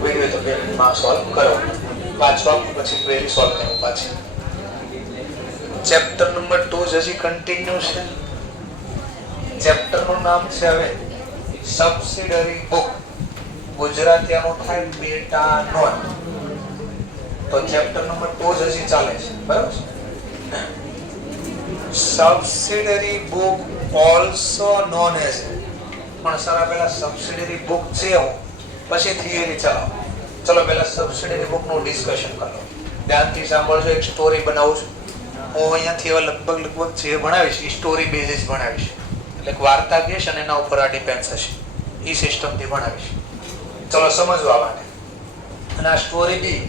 Query હોય તો 2 મિનિટમાં સોલ્વ કરો. વાંચવા પછી ક્વેરી સોલ્વ કરો પાછી. ચેપ્ટર નંબર 2 હજી કન્ટિન્યુ છે. ચેપ્ટર નું નામ છે હવે સબસિડરી બુક. ગુજરાતી આનું થાય બેટા નોન. તો ચેપ્ટર નંબર 2 હજી ચાલે છે, બરાબર છે. Subsidiary book also known as, પણ સારા પહેલા સબસિડરી બુક છે હું પછી થિયરી ચલાવો. ચલો પહેલા સબસિડરી બુક નું ડિસ્કશન કરો. ધ્યાનથી સાંભળજો. એક સ્ટોરી બનાવું છું હું અહીંયાથી. હવે લગભગ જે ભણાવીશ એ સ્ટોરી બેઝિસ ભણાવીશ. એટલે એક વાર્તા કહીશ અને એના ઉપર આ ડિપેન્ડ થશે. એ સિસ્ટમથી ભણાવીશ. ચલો સમજવા માટે. અને આ સ્ટોરી બી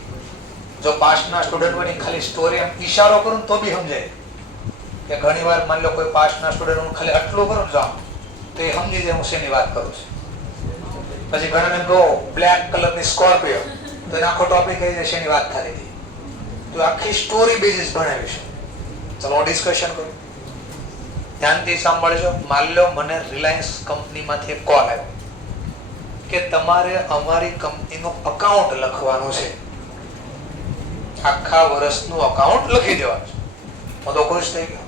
જો પાસ્ટના સ્ટુડન્ટ હોય ખાલી સ્ટોરી એમ ઈશારો કરું તો બી સમજાય. કે ઘણી વાર માની લો કોઈ પાસ્ટના સ્ટુડન્ટ હું ખાલી આટલું કરું જાઉં તો એ સમજી જાય હું શેની વાત કરું છું. પછી ઘણાને કહો બ્લેક કલરની સ્કોર્પિયો તો એને આખો ટોપિક કહી જાય શેની વાત થઈ હતી. તો આખી સ્ટોરી બેઝિસ ભણાવીશું. ચલો ડિસ્કશન કરું. ધ્યાનથી સાંભળજો. માની લો મને રિલાયન્સ કંપનીમાંથી એક કોલ આવ્યો કે તમારે અમારી કંપનીનું અકાઉન્ટ લખવાનું છે. આખા વર્ષનું અકાઉન્ટ લખી દેવાનું છે. હું તો ખુશ થઈ ગયો.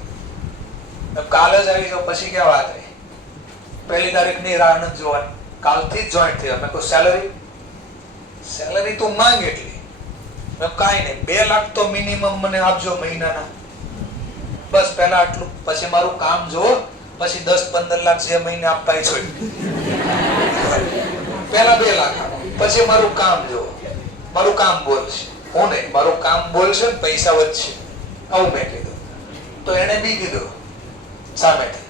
કાલ જ આવી જાવ પછી ક્યાં વાત રહી. પહેલી તારીખની રાહ નથી જોવાની. કાલથી જ જોઈન્ટ થયા. મેં કહું સેલરી તું માંગ એટલી. મેં કાંઈ નહીં 2 લાખ તો મિનિમમ મને આપજો મહિનાના. બસ પહેલા આટલું. પછી મારું કામ જુઓ. પછી 10-15 લાખ જે મહિને આપતા એ છોડ. પહેલા 2 લાખ આપો. પછી મારું કામ જુઓ. મારું કામ બોલશે. હું નહીં, મારું કામ બોલશે ને પૈસા વધશે. આવું મેં કીધું. તો એને બી કીધું સામેથી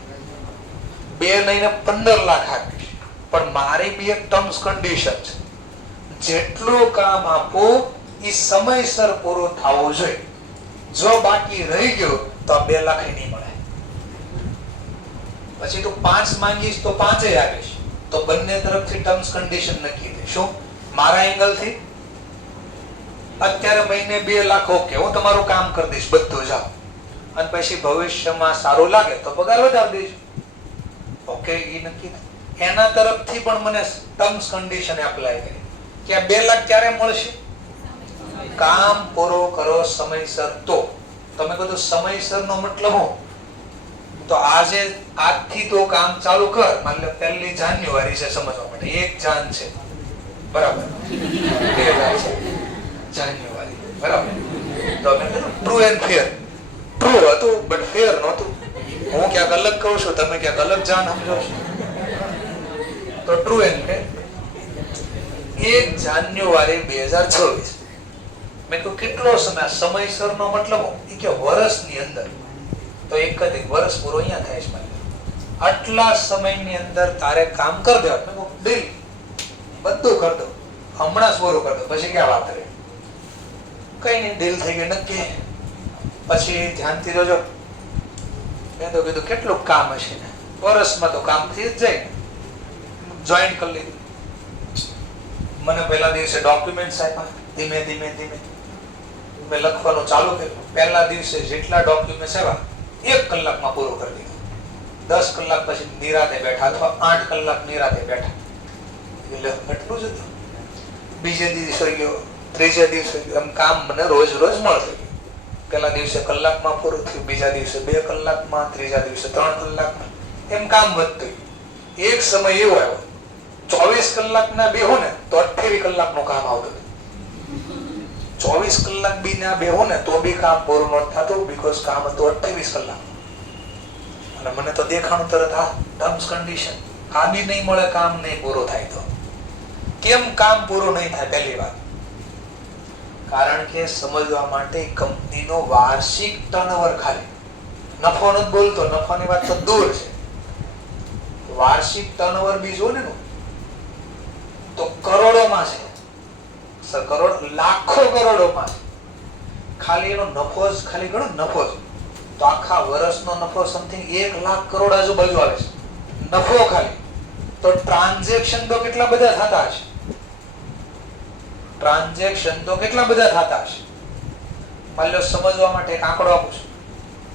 2 નહીં 15 લાખ આપીશ. પણ મારી બી એક ટર્મ્સ કન્ડિશન છે. જેટલું કામ આપો એ સમયસર પૂરું થવું જોઈએ. જો બાકી રહી ગયો તો આ 2 લાખ નહીં મળે. પછી તું 5 માંગીશ તો 5 આપીશ. તો બંને તરફથી ટર્મ્સ કન્ડિશન નક્કી થઈ. શું મારા એંગલથી અત્યારે મહિને 2 લાખ ઓકે, હું તમારું કામ કરી દઈશ બધું જાઓ. અને પછી ભવિષ્યમાં સારું લાગે તો પગાર વધારી દઈશ. ઓકે, એ નક્કી. એના તરફથી પણ મને ટર્મ્સ કન્ડિશન એપ્લાય કરી કે આ 2 લાખ ક્યારે મળશે? કામ પૂરો કરો સમયસર. તો તમે કીધું સમયસર નો મતલબ હું? તો આજે આજથી તો કામ ચાલુ કર. માની લો 1 જાન્યુઆરી છે સમજવા માટે. 1 જાન છે, બરાબર. જાન્યુઆરી, બરાબર. તો મેં કીધું ટ્રુ એન્ડ ફેર. ટ્રુ હતું બટ ફેર નહોતું. હું ક્યાંક અલગ કહું છું, તમે ક્યાંક અલગ જાન સમજો છો. તો ટ્રુ એન્ડ ફેર 1 જાન્યુઆરી 2026. મેં કહ્યું કેટલો સમય? સમયસર નો મતલબ એ કે વર્ષની અંદર. તો એક જ વર્ષ પૂરો અહીંયા થાય છે. આટલા સમયની અંદર તારે કામ કરી દેવાનું. મેં કહ્યું ડીલ, બધું કરી દો, હમણાં જ પૂરું કરી દો. પછી ક્યાં વાત રહી? કઈ નહીં, ડીલ થઈ ગઈ નક્કી. પછી ધ્યાનથી જોજો. મેં તો કીધું કેટલું કામ હશે ને, વર્ષમાં તો કામ થઈ જ જાય. જોઈન્ટ કરી લીધું. મને પહેલા દિવસે ડોક્યુમેન્ટ્સ આપ્યા. ધીમે ધીમે મેં લખવાનું ચાલુ કર્યું. પહેલા દિવસે જેટલા ડોક્યુમેન્ટ્સ આવ્યા 1 કલાકમાં પૂરું કરી દીધું. 10 કલાક પછી નિરાતે બેઠા અથવા 8 કલાક નિરાતે બેઠા. એટલે એટલું જ હતું. બીજે દિવસે ગયો, ત્રીજે દિવસે ગયો. એમ કામ મને રોજ મળતું ગયું. પહેલા દિવસે કલાકમાં પૂરું થયું, બીજા દિવસે 2 કલાકમાં, ત્રીજા દિવસે 3 કલાકમાં. એમ કામ વધતું. એક સમય એવો આવ્યો 24 કલાકના બેહો ને તો 28 કલાકનું કામ આવતું. 24 કલાક બી ના બેહો ને તો બી કામ પૂરું ન થતું. બીકોઝ કામ હતું 28 કલાક. અને મને તો દેખાણું તરત આ ટર્મ્સ કન્ડિશન. આ બી નહીં મળે, કામ નહીં પૂરું થાય. તો કેમ કામ પૂરું નહીં થાય? પહેલી વાત કારણ કે સમજવા માટે કંપનીનો વાર્ષિક ટર્નઓવર, ખાલી નફો નથી બોલતો, નફાની વાત તો દૂર છે. વાર્ષિક ટર્નઓવર બી જો ને તો કરોડોમાં છે. કરોડ, લાખો કરોડોમાં છે. ખાલી એનો નફો જ ખાલી ગણો નફો જ તો આખા વર્ષનો નફો સમથિંગ 1 લાખ કરોડ આજુબાજુ આવે છે. નફો ખાલી. તો ટ્રાન્ઝેક્શન તો કેટલા બધા થતા હશે? ટ્રાન્ઝેક્શન તો કેટલા બધા થતા હશે? માની લો સમજવા માટે એક આંકડો આપું છું.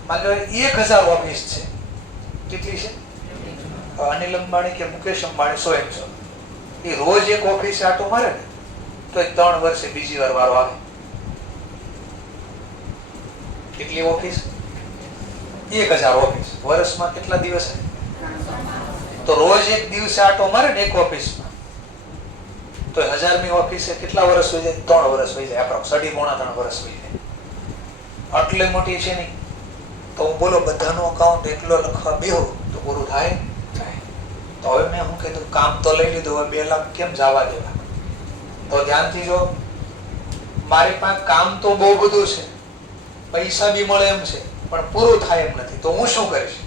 માની લો 1000 ઓફિસ છે. કેટલી છે? અનિલ અંબાણી કે મુકેશ અંબાણી 100 એ રોજ એક ઓફિસે આટો મારે ને તો 3 વર્ષે બીજી વાર વારો આવે. કેટલી ઓફિસ? 1000 ઓફિસ. વર્ષમાં કેટલા દિવસ? તો રોજ એક દિવસે આટો મારે ને એક ઓફિસમાં, તો 1000મી ઓફિસે કેટલા વર્ષ હોય જાય? 3 વર્ષ હોય જાય, એપ્રોક્સ 3.5 વર્ષ હોય જાય. આટલી મોટી છે નહીં. તો હું બોલો બધાનો અકાઉન્ટ એકલો લખવા બેહો તો પૂરું થાય? તો હવે મેં શું કીધું, કામ તો લઈ લીધું, હવે 2 લાખ કેમ જવા દેવા? તો ધ્યાનથી જો, મારી પાસે કામ તો બહુ બધું છે, પૈસા બી મળે એમ છે, પણ પૂરું થાય એમ નથી. તો હું શું કરીશ?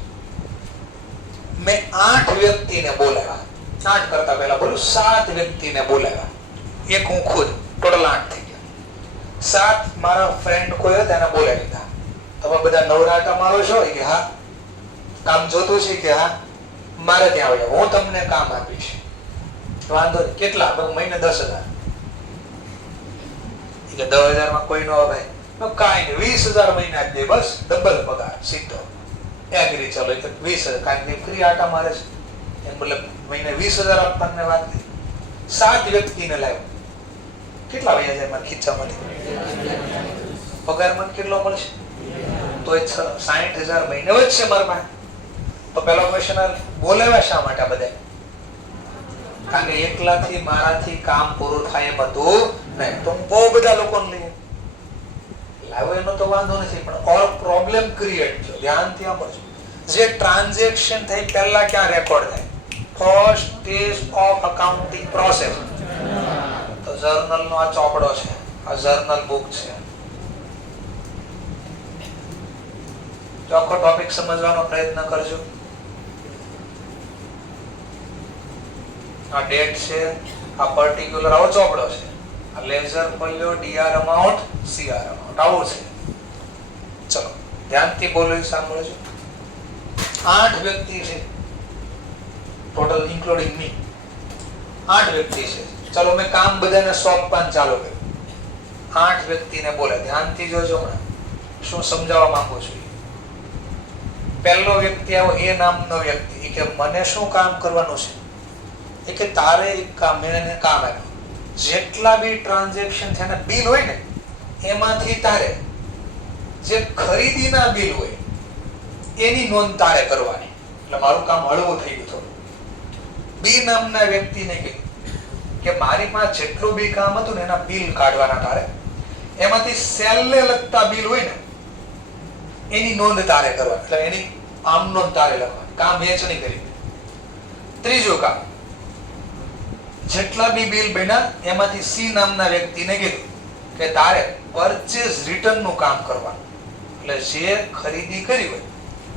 મેં 8 વ્યક્તિને બોલાવ્યા. 8 કરતા પહેલા બોલું 7 વ્યક્તિને બોલાવ્યા. એક હું ખુદ, ટોટલ 8 થઈ ગયા. 7 મારા ફ્રેન્ડ કોઈ હતા એને બોલાવી લીધા. તમે બધા નવરાટા મારો છો કે હા, કામ જોતું છે કે હા, મારે ત્યાં આવે, હું તમને કામ આપીશ. વાંધો નહીં. કેટલા? મહિને 10,000. કે 10,000 કોઈ નો આવે? કાંઈ નહીં, 20,000 મહિને આપી દે, બસ ડબલ પગાર સીધો. એગ્રી, ચલો 20,000, કારણ કે ફ્રી આટા મારે છે, એમ મતલબ મહિને 20,000 આપવાની વાત થઈ. 7 વ્યક્તિને લાવ્યો. કેટલા વયા જાય મારા ખીચામાંથી? પગાર મને કેટલો મળશે? તો 60,000 મહિને વધશે મારા પાસે. તો પેલો ક્વેશ્ચન બોલાવ્યા શા માટે આ બધા? કારણ કે એકલાથી મારાથી કામ પૂરું થાય એમ હતું નહીં. તો બહુ બધા લોકોને લઈએ લાવો એનો તો વાંધો નથી, પણ ઓર પ્રોબ્લેમ ક્રિએટ થયો. ધ્યાનથી સાંભળજો. જે ટ્રાન્ઝેક્શન થઈ પહેલા ક્યાં રેકોર્ડ થાય? First stage of accounting process. તો જર્નલ નો આ ચોપડો છે, આ જર્નલ બુક છે. ચોખ્ખો ટોપિક સમજવાનો પ્રયત્ન કરજો. આ ડેટ છે, આ પર્ટિક્યુલર આવો ચોપડો છે, આ ledger folio, DR amount, CR amount, આવું છે. ચલો ધ્યાનથી બોલો, સાંભળજો. 8 વ્યક્તિ છે ટોટલ, ઇન્ક્લુડિંગ મી. 8 વ્યક્તિ છે. ચલો મેં કામ બધાને સોંપવાનું ચાલુ કર્યું. 8 વ્યક્તિને બોલે. ધ્યાનથી જોજો, શું સમજાવવા માંગુ છું. પહેલો વ્યક્તિ આવ્યો, એ નામનો વ્યક્તિ, કે મને શું કામ કરવાનું છે? એ કે તારે એક કામ, મેં એને કામ આપ્યું, જેટલા બી ટ્રાન્ઝેક્શન થયા બિલ હોય ને એમાંથી તારે જે ખરીદીના બિલ હોય એની નોંધ તારે કરવાની. એટલે મારું કામ હળવું થઈ ગયું થોડું. બી નામના વ્યક્તિને કીધું કે મારી પાસે જેટલું બી કામ હતું ને એના બિલ કાઢવાના તારે, એમાંથી સેલને લગતા બિલ હોય ને એની નોંધ તારે કરવાની. એટલે એની આમ નોંધ તારે લખવાની. કામ વેચણી કરી. ત્રીજું કામ, જેટલા બી બિલ બન્યા એમાંથી સી નામના વ્યક્તિને કીધું કે તારે પરચેઝ રિટર્ન નું કામ કરવાનું. એટલે જે ખરીદી કરી હોય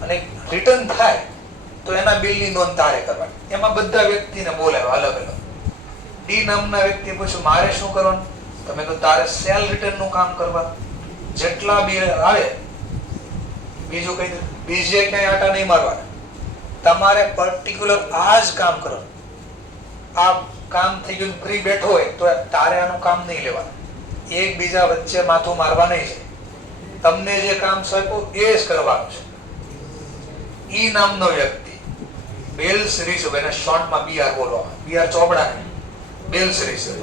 અને રિટર્ન થાય તો એના બિલની નોંધ તારે કરવાની. એમાં બધા વ્યક્તિને બોલાવ્યા અલગ અલગ. ડી નામના વ્યક્તિ પૂછ્યું મારે શું કરવાનું? તમે કહો તારે સેલ રિટર્ન નું કામ કરવાનું. જેટલા બિલ આવે, બીજું કઈ બીજે ક્યાંય આટા નહીં મારવાના, તમારે પર્ટિક્યુલર આ જ કામ કરવાનું. આ કામ થઈ ગયું, ફ્રી બેઠો હોય તો તારે આનું કામ નહીં લેવાનું. એકબીજા વચ્ચે માથું મારવા નહીં છે. તમને જે કામ સોંપ્યું એ જ કરવાનું છે. ઈ નામનો વ્યક્તિ બિલ્સ રિસીવ, એને શોર્ટમાં બીઆર બોલવામાં, બીઆર ચોપડા નહીં, બિલ્સ રિસીવ.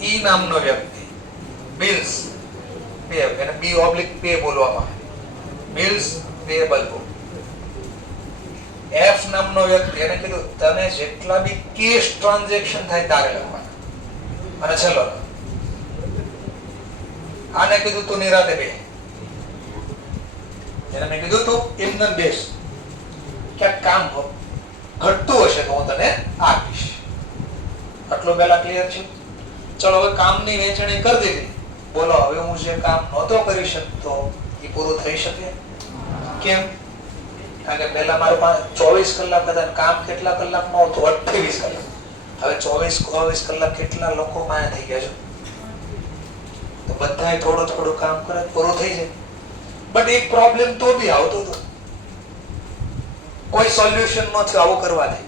ઈ નામનો વ્યક્તિ બિલ્સ પે, એને બી ઓબ્લિક પે બોલવામાં, બિલ્સ પેએબલ બુક. એફ નામનો વ્યક્તિ, એને કીધું તને જેટલા બી કેશ ટ્રાન્ઝેક્શન થાય તારે લખવાના. અને ચલો આને કીધું તું નિરાતે બે. એને મેં કીધું તું એમને બેસ, ક્યાંક કામ ઘટતું હશે તો હું તને આપીશ. આટલું પહેલા ક્લિયર છે? ચલો હવે કામની વહેંચણી કરી દીધી. બોલો હવે હું જે કામ નહોતો કરી શકતો એ પૂરું થઈ શકે? કેમ? કારણ કે પહેલા મારું 24 કલાક હતા, કામ કેટલા કલાકમાં હતું? 28 કલાક. હવે 24 કલાક કેટલા લોકો પાસે થઈ ગયા છે? તો બધાએ થોડું થોડું કામ કરે પૂરું થઈ જાય. બટ એક પ્રોબ્લેમ તો બી આવતો હતો, કોઈ સોલ્યુશન ન થયું આવું કરવાથી.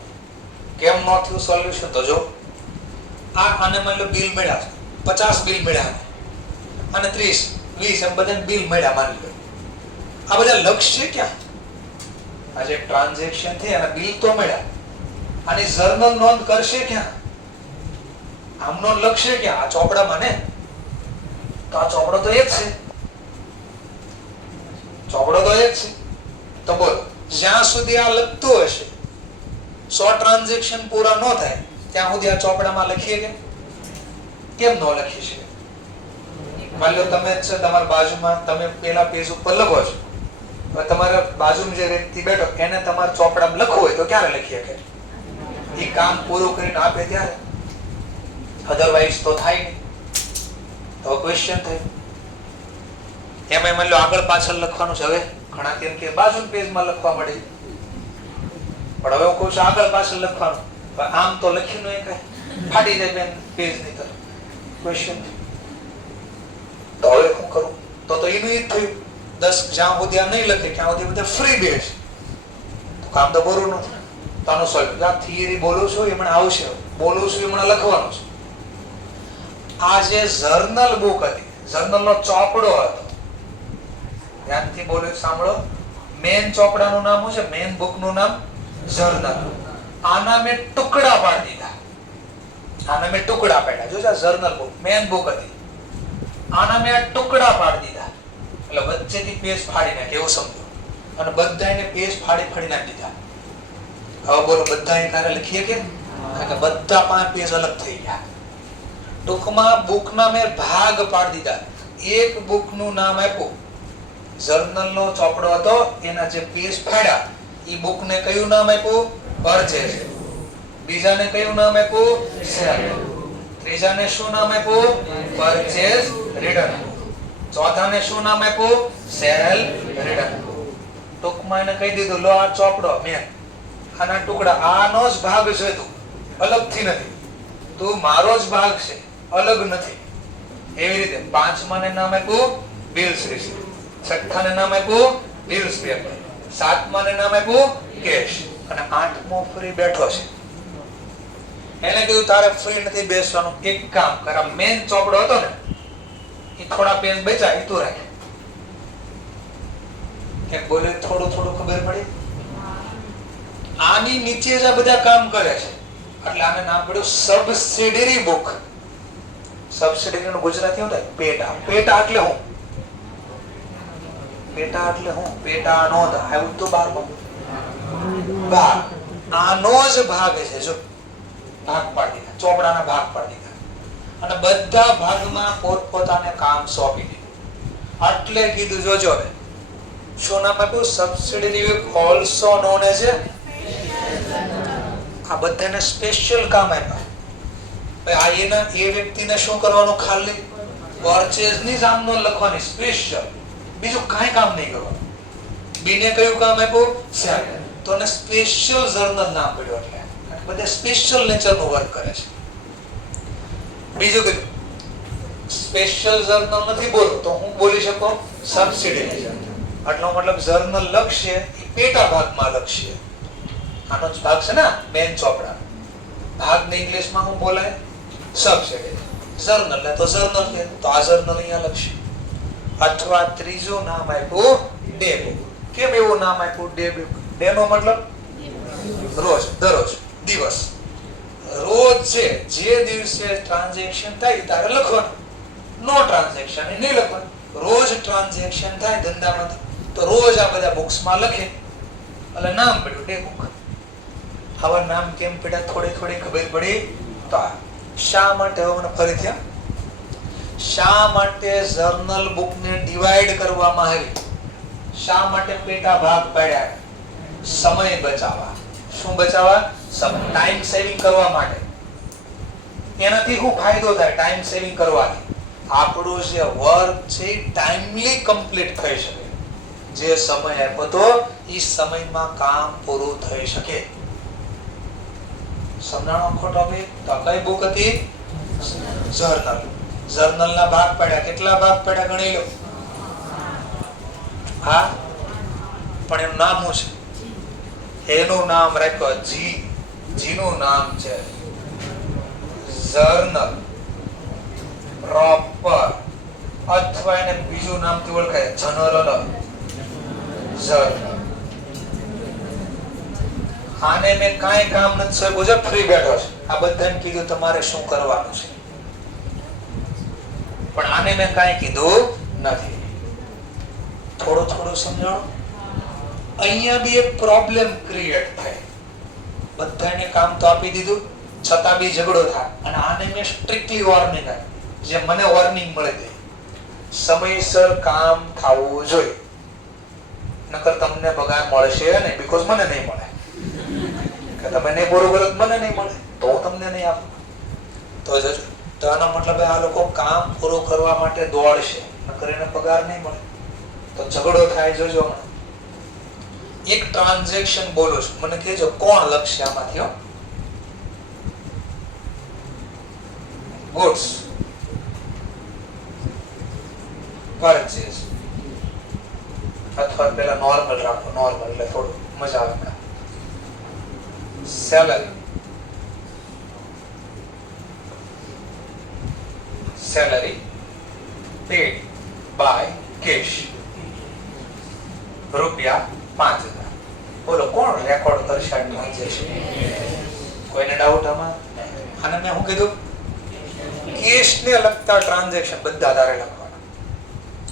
કેમ ન થયું સોલ્યુશન? તો જો આને માની લો બિલ મળ્યા 50 બિલ મળ્યા અને 30 20 એમ બધા બિલ મળ્યા માની લો. આ બધા લક્ષ્ય ક્યાં? આજે ટ્રાન્ઝેક્શન થઈ અને બિલ તો મળ્યા, આની જર્નલ નોંધ કરશે ક્યાં? આમનો લક્ષ્ય કે આ ચોપડામાં ને તો આ ચોપડો તો એક છે, ચોપડો તો એક છે. તો બોલો, જ્યાં સુધી આ લખતું હશે 100 ટ્રાન્ઝેક્શન પૂરા ન થાય ત્યાં સુધી આ ચોપડામાં લખીએ કે કેમ ન લખી શકે? માની લો તમે જ છો, તમારા બાજુમાં તમે પેલા પેજ ઉપર લખો છો, તમારા બાજુમાં જે વ્યક્તિ બેઠો એને તમારા ચોપડામાં લખવું હોય તો ક્યારે લખી શકે? એ કામ પૂરું કરીને આપે ત્યારે, અધરવાઇઝ તો થાય નહીં. તો ક્વેશ્ચન થાય એમાં માની લો આગળ પાછળ લખવાનું છે. હવે ઘણા કેમ કે બાજુના પેજમાં લખવા મળે, પણ હવે હું કહું છું આગળ પાછળ લખવાનું. આમ તો લખ્યું નહીં, કઈ ફાટી જાય બેન પેજ ની તરફ. ક્વેશ્ચન તો હવે શું કરું? તો એનું ઈ જ થયું, 10 જ્યાં સુધી આ નહીં લખે ત્યાં સુધી બધા ફ્રી બેસ, તો કામ તો બરું નથી. તો આનો સોલ્વ, આ થિયરી બોલું છું એ મને આવશે, બોલું છું એ મને લખવાનું છે. આ જે જર્નલ બુક હતી, જર્નલ નો ચોપડો હતો, ધ્યાનથી બોલો, સાંભળો. મેન ચોપડાનું નામ શું છે? મેન બુક નું નામ જર્નલ. આના મેં ટુકડા પાડી દીધા, આના મેં ટુકડા પાડ્યા. જો જર્નલ બુક મેન બુક હતી, આના મેં ટુકડા પાડી દીધા, એટલે વચ્ચેથી પેજ ફાડી નાખે એવું સમજો, અને બધાને પેજ ફાડી નાખી દીધા. હવે બોલો બધા એકારે લખીએ કે? કારણ કે બધા 5 પેજ અલગ થઈ ગયા. ટૂંકમાં બુકના મેં ભાગ પાડી દીધા. એક બુકનું નામ આપ્યું, જર્નલ નો ચોપડો હતો, એના જે પેજ ફાડ્યા એ બુકને કયું નામ આપ્યું? પરચેઝ. બીજાને કયું નામ આપ્યું? સેલ. ત્રીજાને શું નામ આપ્યું? Purchase return. ચોથાને શું નામ આપ્યું? Cell return. ટૂંકમાં એને કહી દીધું, લો આ ચોપડો મેં, આના ટુકડા, આનો જ ભાગ છે, તું અલગથી નથી, તું મારો જ ભાગ છે, અલગ નથી. એવી રીતે પાંચમાને નામ આપ્યું બિલ્સ રિસીટ, છઠ્ઠાને નામ આપ્યું બિલ્સ પેપર, સાતમાને નામ આપ્યું કેશ, અને આઠમો ફ્રી બેઠો છે. એને કીધું તારે ફ્રી નથી બેસવાનું, એક કામ કર, આ મેન ચોપડો હતો ને એ થોડા પેજ બચ્યા, એ તું રાખ. કે બોલે થોડું ખબર પડી. આની નીચે જ આ બધા કામ કરે છે, એટલે આને નામ પડ્યું સબસિડરી બુક. સબસિડરી નું ગુજરાતી શું થાય? પેટા. પેટા એટલે હું? પેટા એટલે હું? પેટા નોંધ આવ્યું તો 12 ભાગ, આનો જ ભાગ છે. જો ભાગ પાડી દીધા, ચોપડાના ભાગ પાડી દીધા, અને બધા ભાગમાં પોતપોતાને કામ સોંપી દીધું. એટલે કીધું જોજો હવે શું નામ આપ્યું? Subsidiary book, also known as a. આ બધાને સ્પેશિયલ કામ આપ્યા. આ એના એ વ્યક્તિને શું કરવાનું? ખાલી પરચેઝ ની જ આમનો લખવાની, સ્પેશિયલ, બીજું કાંઈ કામ નહીં કરવાનું. બીને કયું કામ આપ્યું? સેલ. તો એને સ્પેશિયલ જર્નલ નામ પડ્યું, એટલે બધા સ્પેશિયલ નેચરનું વર્ક કરે છે. બીજું કીધું સ્પેશિયલ જર્નલ નથી બોલું તો હું બોલી શકું સબસિડરી જર્નલ. આટલો મતલબ જર્નલ લખશે એ પેટા ભાગમાં લખશે, આનો જ ભાગ છે ને મેન ચોપડા. ભાગને ઇંગ્લિશમાં હું બોલાય? સબસિડરી. જર્નલ ને તો જર્નલ કે, તો આ જર્નલ અહીંયા લખશે. અથવા ત્રીજું નામ આપ્યું ડે બુક. કેમ એવું નામ આપ્યું ડે બુક? ડે નો મતલબ રોજ, દરરોજ, દિવસ. રોજ છે જે દિવસે ટ્રાન્ઝેક્શન થાય તારે લખવાનું, નો ટ્રાન્ઝેક્શન એ નહીં લખવાનું. રોજ ટ્રાન્ઝેક્શન થાય ધંધામાં તો રોજ આ બધા બુક્સમાં લખે, એટલે નામ પડ્યું ડે બુક. આવા નામ કેમ પડ્યા થોડી ખબર પડી. તો શા માટે, હવે મને ફરીથી શા માટે જર્નલ બુકને ડિવાઈડ કરવામાં આવી? શા માટે પેટા ભાગ પાડ્યા? સમય બચાવવા. શું બચાવવા? ટાઈમ સેવિંગ કરવા માટે. એનાથી શું ફાયદો થાય? ટાઈમ સેવિંગ કરવાથી આપણું જે વર્ક છે ટાઈમલી કમ્પ્લીટ થઈ શકે. જે સમય આપ્યો તો એ સમયમાં કામ પૂરું થઈ શકે. સમજાણો ખોટો ભાઈ? તો કઈ બુક હતી? જર્નલ. જર્નલના ભાગ પાડ્યા. કેટલા ભાગ પાડ્યા ગણી લો. હા, પણ એનું નામ શું છે? એનું નામ રાખ્યો જી. જીનું નામ છે જર્નલ પ્રોપર, અથવા એને બીજું નામથી ઓળખાય જનરલ જર્નલ. આને મેં કાંઈ કામ નથી સોંપ્યું છે, ફ્રી બેઠો છે. આ બધાને કીધું તમારે શું કરવાનું છે, પણ આને મેં કાંઈ કીધું નથી. થોડું થોડું સમજાણો. અહીંયા બી એક પ્રોબ્લેમ ક્રિએટ થાય. બધાને કામ તો આપી દીધું, છતાં બી ઝઘડો થાય. અને આને મેં સ્ટ્રિક્ટલી વોર્નિંગ આપી, જે મને વોર્નિંગ મળે તે સમયસર કામ થવું જોઈએ, નકર તમને પગાર મળશે નહીં, બીકોઝ મને નહીં મળે. કે તમે નહીં બરોબર મને નહીં મળે તો હું તમને નહીં આપું. તો જજો, તો આનો મતલબ આ લોકો કામ પૂરું કરવા માટે દોડશે, નકર એને પગાર નહીં મળે તો ઝઘડો થાય. જોજો એક ટ્રાન્ઝેક્શન બોલું છું, મને કહેજો કોણ લખશે આમાંથી. હો, ગુડ્સ પરચેસ, અથવા પેલા નોર્મલ રાખો, નોર્મલ એટલે થોડું મજા આવે. Salary, salary paid by cash, રૂપિયા 5000. બોલો કોણ રેકોર્ડ કરશે આ ટ્રાન્ઝેક્શન? કોઈને ડાઉટ આમાં? અને મેં શું કીધું? કેશ ને લગતા ટ્રાન્ઝેક્શન બધા તારે લખવાના.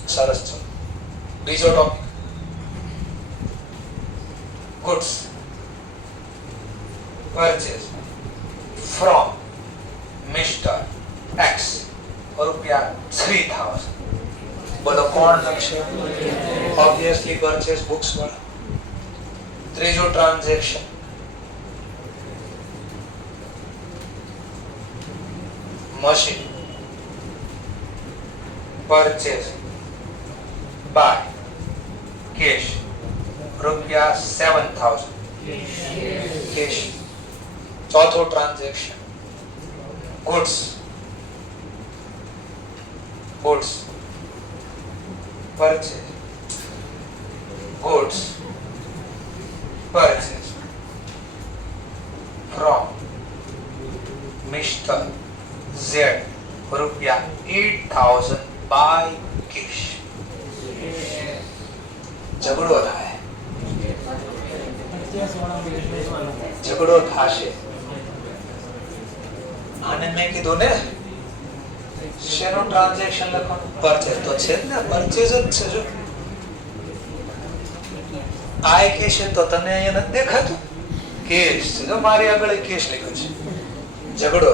સરસ છે. બીજો topic, goods purchase from mister x, રૂપિયા 3000. બોલો કોણ લખશે? ઓબ્વિયસલી પરચેસ બુક્સ વાળા. ત્રીજો transaction, machine purchase by cash, રૂપિયા 7000 કેશ. ચોથો transaction, goods purchase, goods purchase from mister Z, રૂપિયા 8000 બાય કેશ. ઝઘડો થાય, ઝઘડો થશે. આને મેં કીધું ને શેનો ટ્રાન્ઝેક્શન લખવાનું? પરચેસ તો છે ને, પરચેસ જ છે. જો આય કેશ તો તને અહીંયા નથી દેખાતું? કેશ છે. જો મારી આગળ કેશ લખ્યો છે. ઝઘડો,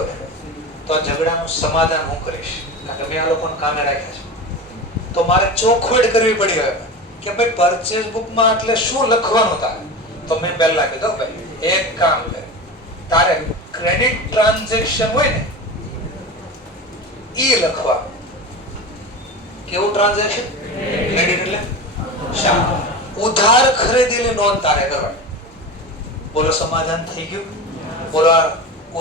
તો ઝઘડાનું સમાધાન હું કરીશ, કારણ કે મેં આ લોકોને કામે રાખ્યા છે. તો મારે ચોખવટ કરવી પડી હવે કે ભાઈ પરચેસ બુકમાં એટલે શું લખવાનું તારે? તો મેં પહેલા કીધું ભાઈ એક કામ કર, તારે ક્રેડિટ ટ્રાન્ઝેક્શન હોય ને ઈ લખવાનું. કેવું ટ્રાન્ઝેક્શન? ક્રેડિટ એટલે શા? ઉધાર ખરીદેલી નોંધ તારે કરવાની. બોલો સમાધાન થઈ ગયું? બોલો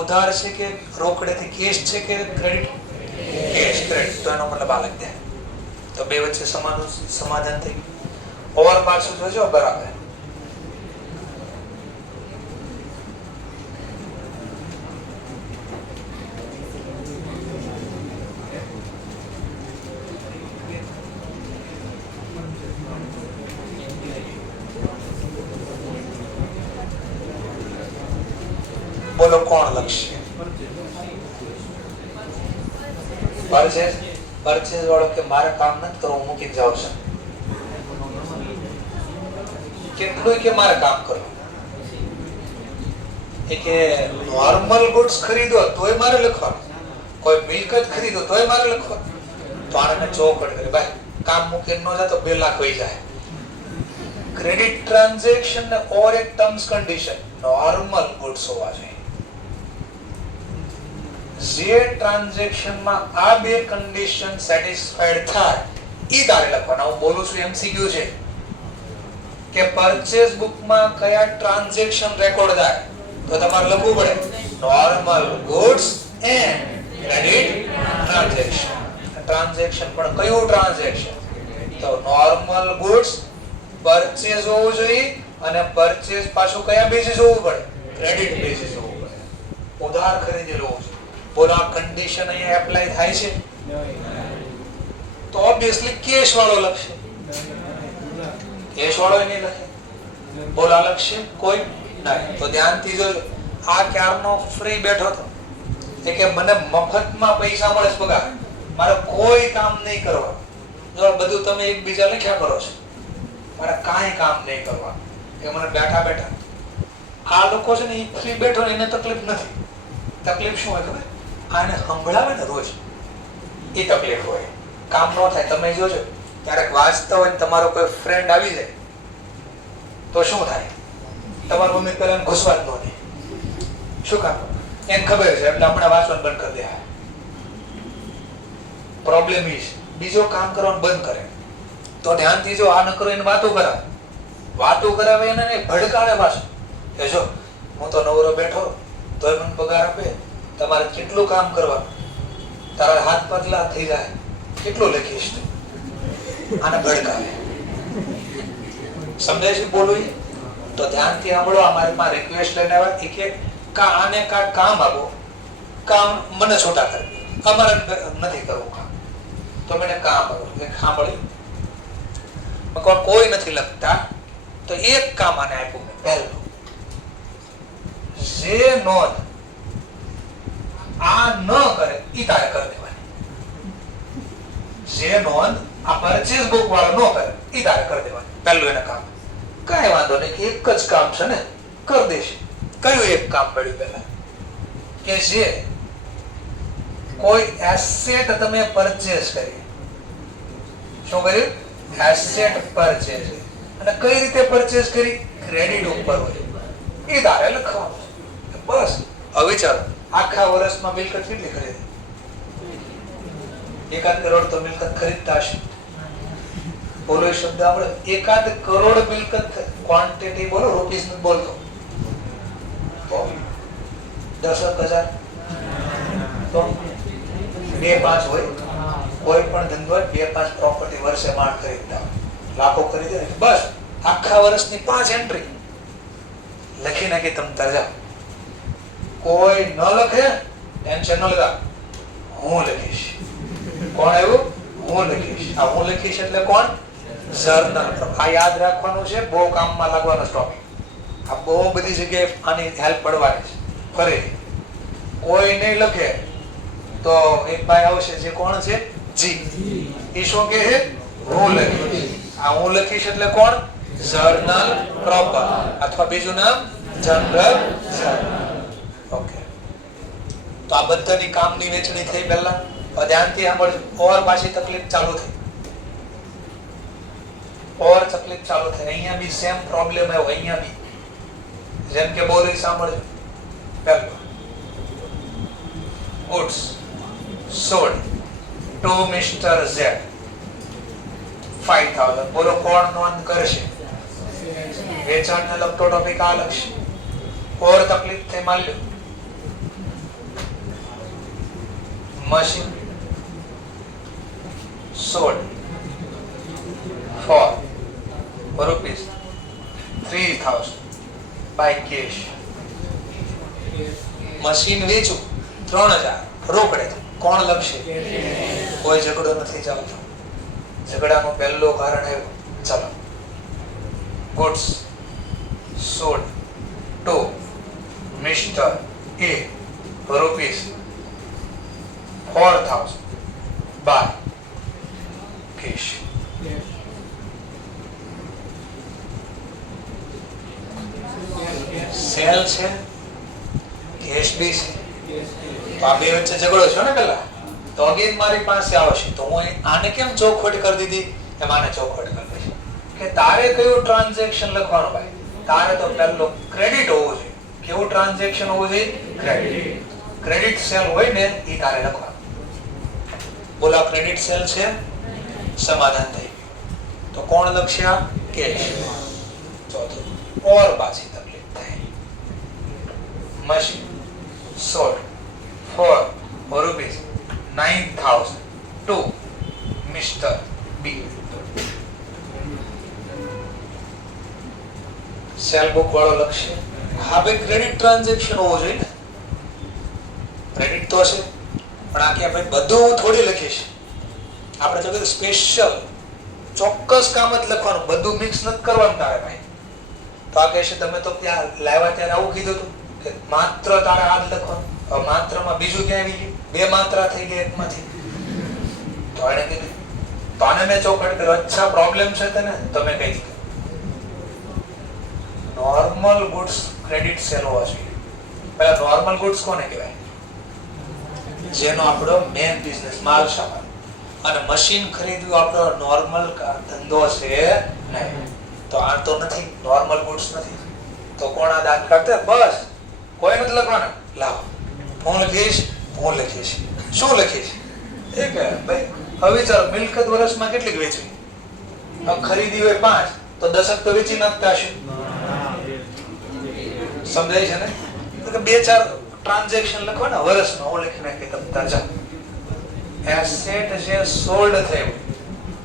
ઉધાર છે કે રોકડેથી કેશ છે કે ક્રેડિટ? Cache, credit. તો એનો મતલબ આ લખી દે. તો બે વચ્ચે સમાધાન થઈ ગયું. ઓવર પાછું જોજો બરાબર. બોલો કોણ લખશે? પરચેસ વાળો કે મારે કામ નથી કરવું, મૂકીને જાવ છે. કેટલું કે મારે કામ કરવું? એ કે નોર્મલ ગુડ્સ ખરીદો તોય મારે લખવાનું, કોઈ મિલકત ખરીદો તોય મારે લખવાનું. તો આને ચોખવટ કરી, ભાઈ કામ મૂકીને ન જાય તો 2 લાખ વહી જાય. ક્રેડિટ ટ્રાન્ઝેક્શન ને ઓર એક ટર્મ્સ કન્ડિશન, નોર્મલ ગુડ્સ હોવા જોઈએ. જે ટ્રાન્ઝેક્શન માં આ બે કન્ડિશન સેટિસ્ફાઈડ થાય ઈ તારે લખવાના. હું બોલું છું એમસીક્યુ છે કે પરચેસ બુક માં કયા ટ્રાન્ઝેક્શન રેકોર્ડ થાય, તો તમારે લખવું પડે normal goods and credit transaction. Transaction પણ કયું ટ્રાન્ઝેક્શન? તો નોર્મલ ગુડ્સ પરચેસ હોવું જોઈએ, અને પરચેસ પાછું કયા બેસિસ હોવું પડે? ક્રેડિટ બેસિસ હોવું પડે. ઉધાર ખરીદેલું હોવું જોઈએ. બોલો આ કન્ડિશન અહીંયા એપ્લાય થાય છે? તો ઓબ્વિયસલી કેશ વાળો લખશે. કેશ વાળો નહીં લખે. બોલો આ લખશે કોઈ નહીં. તો ધ્યાનથી જોજો. આ ક્યારનો ફ્રી બેઠો હતો, એ કે મને મફતમાં પૈસા મળે છે પગાર, મારે કોઈ કામ નહીં કરવા. જો બધું તમે એકબીજા લખ્યા કરો છો, મારે કાંઈ કામ નહીં કરવા. એ મને બેઠા બેઠા આ લોકો છે ને એ ફ્રી બેઠો ને એને તકલીફ નથી. તકલીફ શું હોય ખબર? આને સંભળાવે ને રોજ એ તકલીફ હોય. કામ ન થાય. તમે જોજો ક્યારેક વાંચતા હોય ને તમારો કોઈ ફ્રેન્ડ આવી જાય તો શું થાય? તમારી મમ્મી પેલા ઘૂસવા જ ન દે. શું કામ? એને ખબર છે એટલે હમણાં વાંચવાનું બંધ કરી દે. પ્રોબ્લેમ ઈ છે. બીજો કામ કરવાનું બંધ કરે તો ધ્યાનથી જો આ ન કરો એને વાતો કરાવે એને ભડકાવે પાછું કે જો હું તો નવરો બેઠો તોય મને પગાર આપે, તમારે કેટલું કામ કરવાનું, તારા હાથ પતલા થઈ જાય, કેટલું લખીશ તું? આને ભડકાવે. સમજાય છે બોલું? તો ધ્યાનથી સાંભળો. અમારે માં રિક્વેસ્ટ લઈને આવ્યા કે આને કામ આપો, કામ મને છોટા કરે, અમારે નથી કરવું કામ, તો મને કામ આપો. સાંભળ્યું? કોઈ નથી લખતા તો એક કામ આને આપ્યું મેં. પહેલું, જે નોંધ આ ન કરે ઈ તારે કરી દેવાની. જે નોંધ આ પરચેસ બુક વાળો ન કરે ઈ તારે કરી દેવાની. પહેલું એને કામ. કાંઈ વાંધો નહીં, એક જ કામ છે ને, કરી દેશે. કયું એક કામ પડ્યું? પહેલા કે જે કોઈ એસેટ તમે પરચેસ કરી. શું કર્યું? Asset purchase. અને કઈ રીતે પરચેસ કરી? ક્રેડિટ ઉપર હોય એ તારે લખવાનું. બસ. હવે ચાલો, આખા વર્ષમાં મિલકત કેટલી ખરીદી? 1 કરોડ તો મિલકત ખરીદતા હશે. બોલો એ શબ્દ આપણે. 1 કરોડ મિલકત ક્વોન્ટિટી બોલો, રૂપીસ નથી બોલતો. તો 10,000 તો 2-5 હોય. કોઈ પણ ધંધો 2-5 પ્રોપર્ટી વર્ષે માંડ ખરીદતા લાખો ખરીદે. બસ આખા વર્ષની 5 એન્ટ્રી લખી નાખી. તમે તરજા કોઈ ન લખે ટેન્શન ન લેતા, હું લખીશ. કોણ આવ્યું? હું લખીશ. આ હું લખીશ એટલે કોણ? જર્નલ. આ યાદ રાખવાનું છે, બહુ કામમાં લાગવાનો ટોપિક. આ બહુ બધી જગ્યાએ આની હેલ્પ પડવાની છે. ફરીથી કોઈ નહીં લખે તો એક ભાઈ આવશે જે કોણ છે? જી. એ શું કહે છે? હું લખીશ. આ હું લખીશ એટલે કોણ? જર્નલ પ્રોપર, અથવા બીજું નામ જનરલ જર્નલ. ઓકે. તો આ બધાની કામની વેચણી થઈ. પહેલા ધ્યાનથી સાંભળજો. ઓર પાછી તકલીફ ચાલુ થઈ. અહીંયા બી સેમ પ્રોબ્લેમ આવ્યો. અહીંયા બી જેમ કે બોલી સાંભળજો. પહેલું, goods sold to Mr. Z 5,000. બોલો કોણ નોંધ કરશે? વેચાણને લગતો ટોપિક આ લખશે. ઓર તકલીફ થઈ. માન લો machine sold for rupees 3,000 by cash. Machine વેચું 3,000 રોકડે. કોણ લખશે? કોઈ ઝઘડો નથી ચાલતો. ઝઘડાનું પહેલું કારણ આવ્યું. ચાલો, goods sold to Mr. A rupees 4,000 by cash. Cell છે, કેશ બી છે. તો આ બે વચ્ચે ઝઘડો છે ને પેલા. તો અગેન મારી પાસે આવશે તો હું આને કેમ ચોખવટ કરી દીધી? એમ આને ચોખવટ કરી દઈશ કે તારે કયું ટ્રાન્ઝેક્શન લખવાનું ભાઈ? તારે તો પહેલો ક્રેડિટ હોવું જોઈએ. કેવું ટ્રાન્ઝેક્શન હોવું જોઈએ? ક્રેડિટ. ક્રેડિટ સેલ હોય ને એ તારે લખવાનું. બોલા ક્રેડિટ સેલ છે. સમાધાન થઈ ગયું. તો કોણ લખશે? આ કેશ. ચોથું, ઓર પાછી તકલીફ થઈ. Machine sold for rupees 9,000 to Mr. B. Cell book વાળો લખશે. હા ભાઈ, ક્રેડિટ ટ્રાન્ઝેક્શન હોવો જોઈએ ને. ક્રેડિટ તો હશે, પણ આ કે ભાઈ બધું હું થોડી લખીશ. આપણે તો કીધું સ્પેશિયલ ચોક્કસ કામ જ લખવાનું, બધું મિક્સ નથી કરવાનું તારે ભાઈ. તો આ કહેશે તમે તો ત્યાં લાવ્યા ત્યારે આવું કીધું હતું કે માત્ર તારે આ જ લખવાનું. માત્રામાં બીજું ક્યાં આવી ગયું? બે માત્રા થઈ ગઈ એકમાંથી. તો એને કીધું તો આને મેં ચોખડ કર્યો. અચ્છા પ્રોબ્લેમ છે તને? તમે કઈ દીધું નોર્મલ ગુડ્સ ક્રેડિટ સેલ હોવા જોઈએ. પેલા નોર્મલ ગુડ્સ કોને કહેવાય? જેનો આપણો મેન બિઝનેસ માલ સામાન અને મશીન ખરીદવું આપણો નોર્મલ ધંધો છે નહીં. તો આ તો નથી, નોર્મલ ગુડ્સ નથી. તો કોણ આ દાંત કાઢતે? બસ કોઈ નથી લખવાના. લાવો હું લખીશ, હું લખીશ. શું લખીશ? એ કે ભાઈ હવે વિચારો મિલકત વર્ષમાં કેટલીક વેચવી? ખરીદી હોય 5 તો 10 તો વેચી નાખતા હશે. સમજાય છે ને? તો 2-4 ટ્રાન્ઝેક્શન લખવાના વર્ષનો. હું લખી નાખી તમે તાજા એસેટ જે સોલ્ડ થયું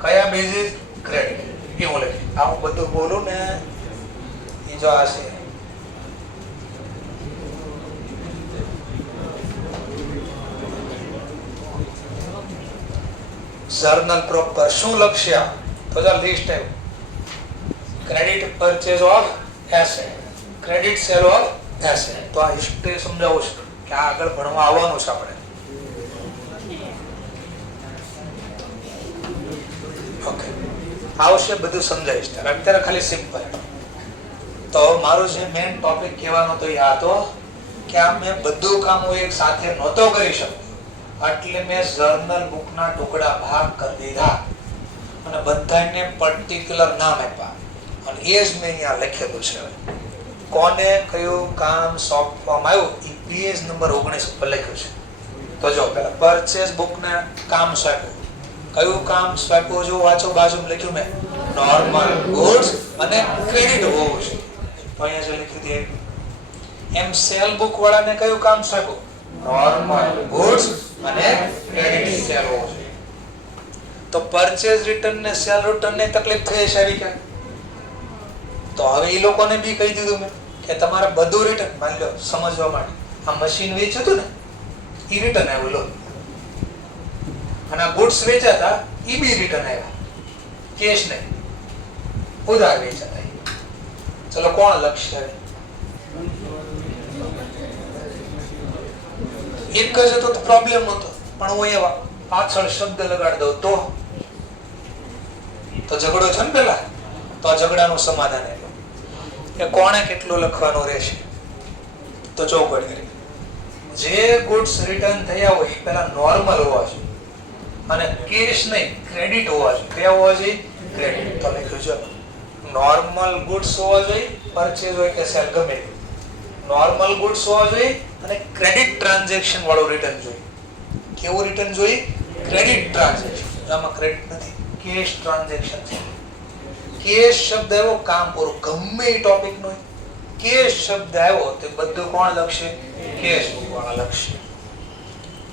કયા બેઝિસ? ક્રેડિટ. એ હું લખી. આ હું બધું બોલું ને એ જો આ છે જર્નલ પ્રોપર. શું લક્ષ્ય? તો ચાલ લિસ્ટ આવ્યું. Credit purchase of asset, credit cell of asset. તો આ હિસ્ટ્રી સમજાવું છું કે આ આગળ ભણવા આવવાનું છે આપણે. ઓકે આવશે બધું સમજાવીશ. અત્યારે ખાલી સિમ્પલ. તો મારું જે મેઇન ટોપિક કહેવાનો તો એ હતો કે આ મેં બધું કામ હું એક સાથે નહોતો કરી શકતો, એટલે મેં જર્નલ બુકના ટુકડા ભાગ કરી દીધા અને બધાને પર્ટિક્યુલર નામ આપ્યા અને એ જ મેં અહીંયા લખેલું છે. કોને કયું કામ સોંપવામાં આવ્યું એ પેજ નંબર 19 પર લખ્યું છે. તો જો પહેલા પરચેસ બુકને કામ સોંપ્યું. કયું કામ સોંપ્યું? જો વાંચો, બાજુમાં લખ્યું મેં નોર્મલ ગુડ્સ અને ક્રેડિટ હોવું છે. તો અહીંયા જે લખ્યું છે એમ સેલ બુક વાળાને કયું કામ સોંપ્યું? નોર્મલ ગુડ્સ અને ક્રેડિટ સેલ હોવું છે. તો પરચેઝ રિટર્ન ને સેલ રિટર્ન ને તકલીફ થઈ છે આવી કે? તો હવે એ લોકોને બી કહી દીધું મેં કે તમારે બધું રિટર્ન માની લો સમજવા માટે. આ મશીન વેચ્યું હતું ને એ રિટર્ન આવ્યું લો, અને આ ગુડ્સ વેચાતા એ બી રિટર્ન આવ્યા. કેશ નહીં, ઉધાર વેચાતા. ચલો કોણ લક્ષ્ય? એક જ હતો તો પ્રોબ્લેમ નહોતો, પણ હું એવા પાછળ શબ્દ લગાડી દઉં તો ઝઘડો છે ને પેલા, તો આ ઝઘડાનું સમાધાન આવ્યું કે કોણે કેટલું લખવાનું રહેશે. તો ચોખવટ કરી જે ગુડ્સ રિટર્ન થયા હોય એ પેલા નોર્મલ હોવા જોઈએ અને કેશ નહીં ક્રેડિટ હોવા જોઈએ. કયા હોવા જોઈએ? ક્રેડિટ. તો લખ્યું છે નોર્મલ ગુડ્સ હોવા જોઈએ, પરચેઝ હોય કે સેલ ગમે તે નોર્મલ ગુડ્સ હોવા જોઈએ અને ક્રેડિટ ટ્રાન્ઝેક્શન વાળું રિટર્ન જોઈએ. કેવું રિટર્ન જોઈએ? Credit transaction. આમાં ક્રેડિટ નથી, કેશ ટ્રાન્ઝેક્શન છે. કેશ શબ્દ આવ્યો કામ પૂરું, ગમે એ ટોપિક નો કેશ શબ્દ આવ્યો તો બધું કોણ લખશે? કેશ બુક વાળા લખશે.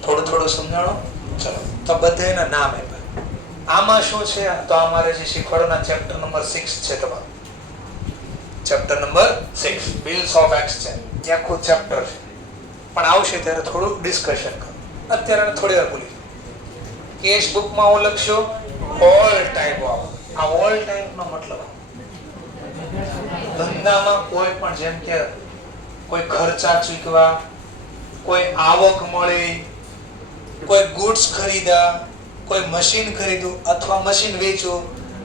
થોડું થોડું સમજાણો. ચલો તો બધાના નામ આપ્યા. આમાં શું છે? તો અમારે જે શીખવાડવાના ચેપ્ટર નંબર 6 છે તમારું. Chapter number 6 bills of exchange. આખું ચેપ્ટર છે, પણ આવશે ત્યારે થોડું ડિસ્કશન કરો. અત્યારે થોડી વાર ભૂલી કેશ બુકમાં હું લખશો ઓલ ટાઈપ ઓફ. આ ઓલ ટાઈપ નો મતલબ ધંધામાં કોઈ પણ, જેમ કે કોઈ ખર્ચા ચૂકવા, કોઈ આવક મળી, કોઈ ગુડ્સ ખરીદા, કોઈ મશીન ખરીદ્યું અથવા મશીન વેચ્યું,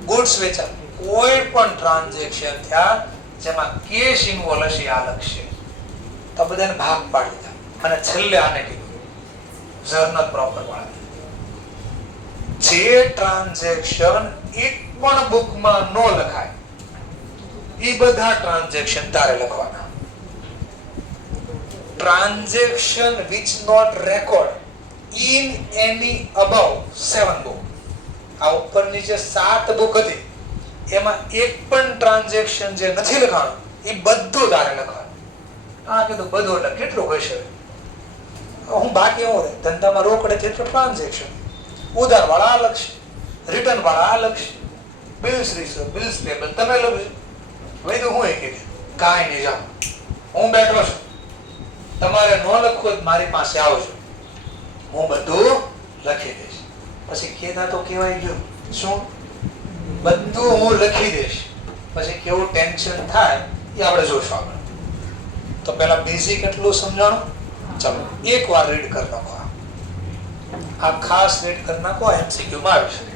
ગુડ્સ વેચા, કોઈ પણ ટ્રાન્ઝેક્શન થયા જેમાં કેશ ઇન્વોલ્વ હશે આ લખશે. તો બધાને ભાગ પાડી દીધા અને છેલ્લે આને કીધું જર્નલ પ્રોપર વાળા જે ટ્રાન્ઝેક્શન એક પણ બુકમાં ન લખાય એ બધા ટ્રાન્ઝેક્શન તારે લખવાના. Transaction which not record in any above 7 book. આ ઉપરની જે 7 બુક હતી એમાં એક પણ ટ્રાન્ઝેક્શન જે નથી લખાણું એ બધું તારે લખવાનું. આ કીધું બધું એટલે કેટલું હશે? હું બાકી હું ધંધામાં રોકડે કેટલું ટ્રાન્ઝેક્શન, ઉધાર વાળા આ લખશે, રિટર્ન વાળા આ લખશે, બિલ્સ રિસીવ, બિલ્સ પેબલ તમે લખજો. વૈદું હું એક કાંઈ નહીં, જાઓ હું બેઠો છું, તમારે ન લખવું જ મારી પાસે આવજો, હું બધું લખી દઈશ. પછી કહેતા તો કહેવાય ગયું શું? બધું હું લખી દઈશ. પછી કેવું ટેન્શન થાય એ આપણે જોઈશું. આપણે તો પેલા બેઝિક એટલું સમજાણું ચલો એકવાર રીડ કરી નાખો, આ ખાસ રીડ કરી નાખો, એમસીક્યુ માં આવી શકે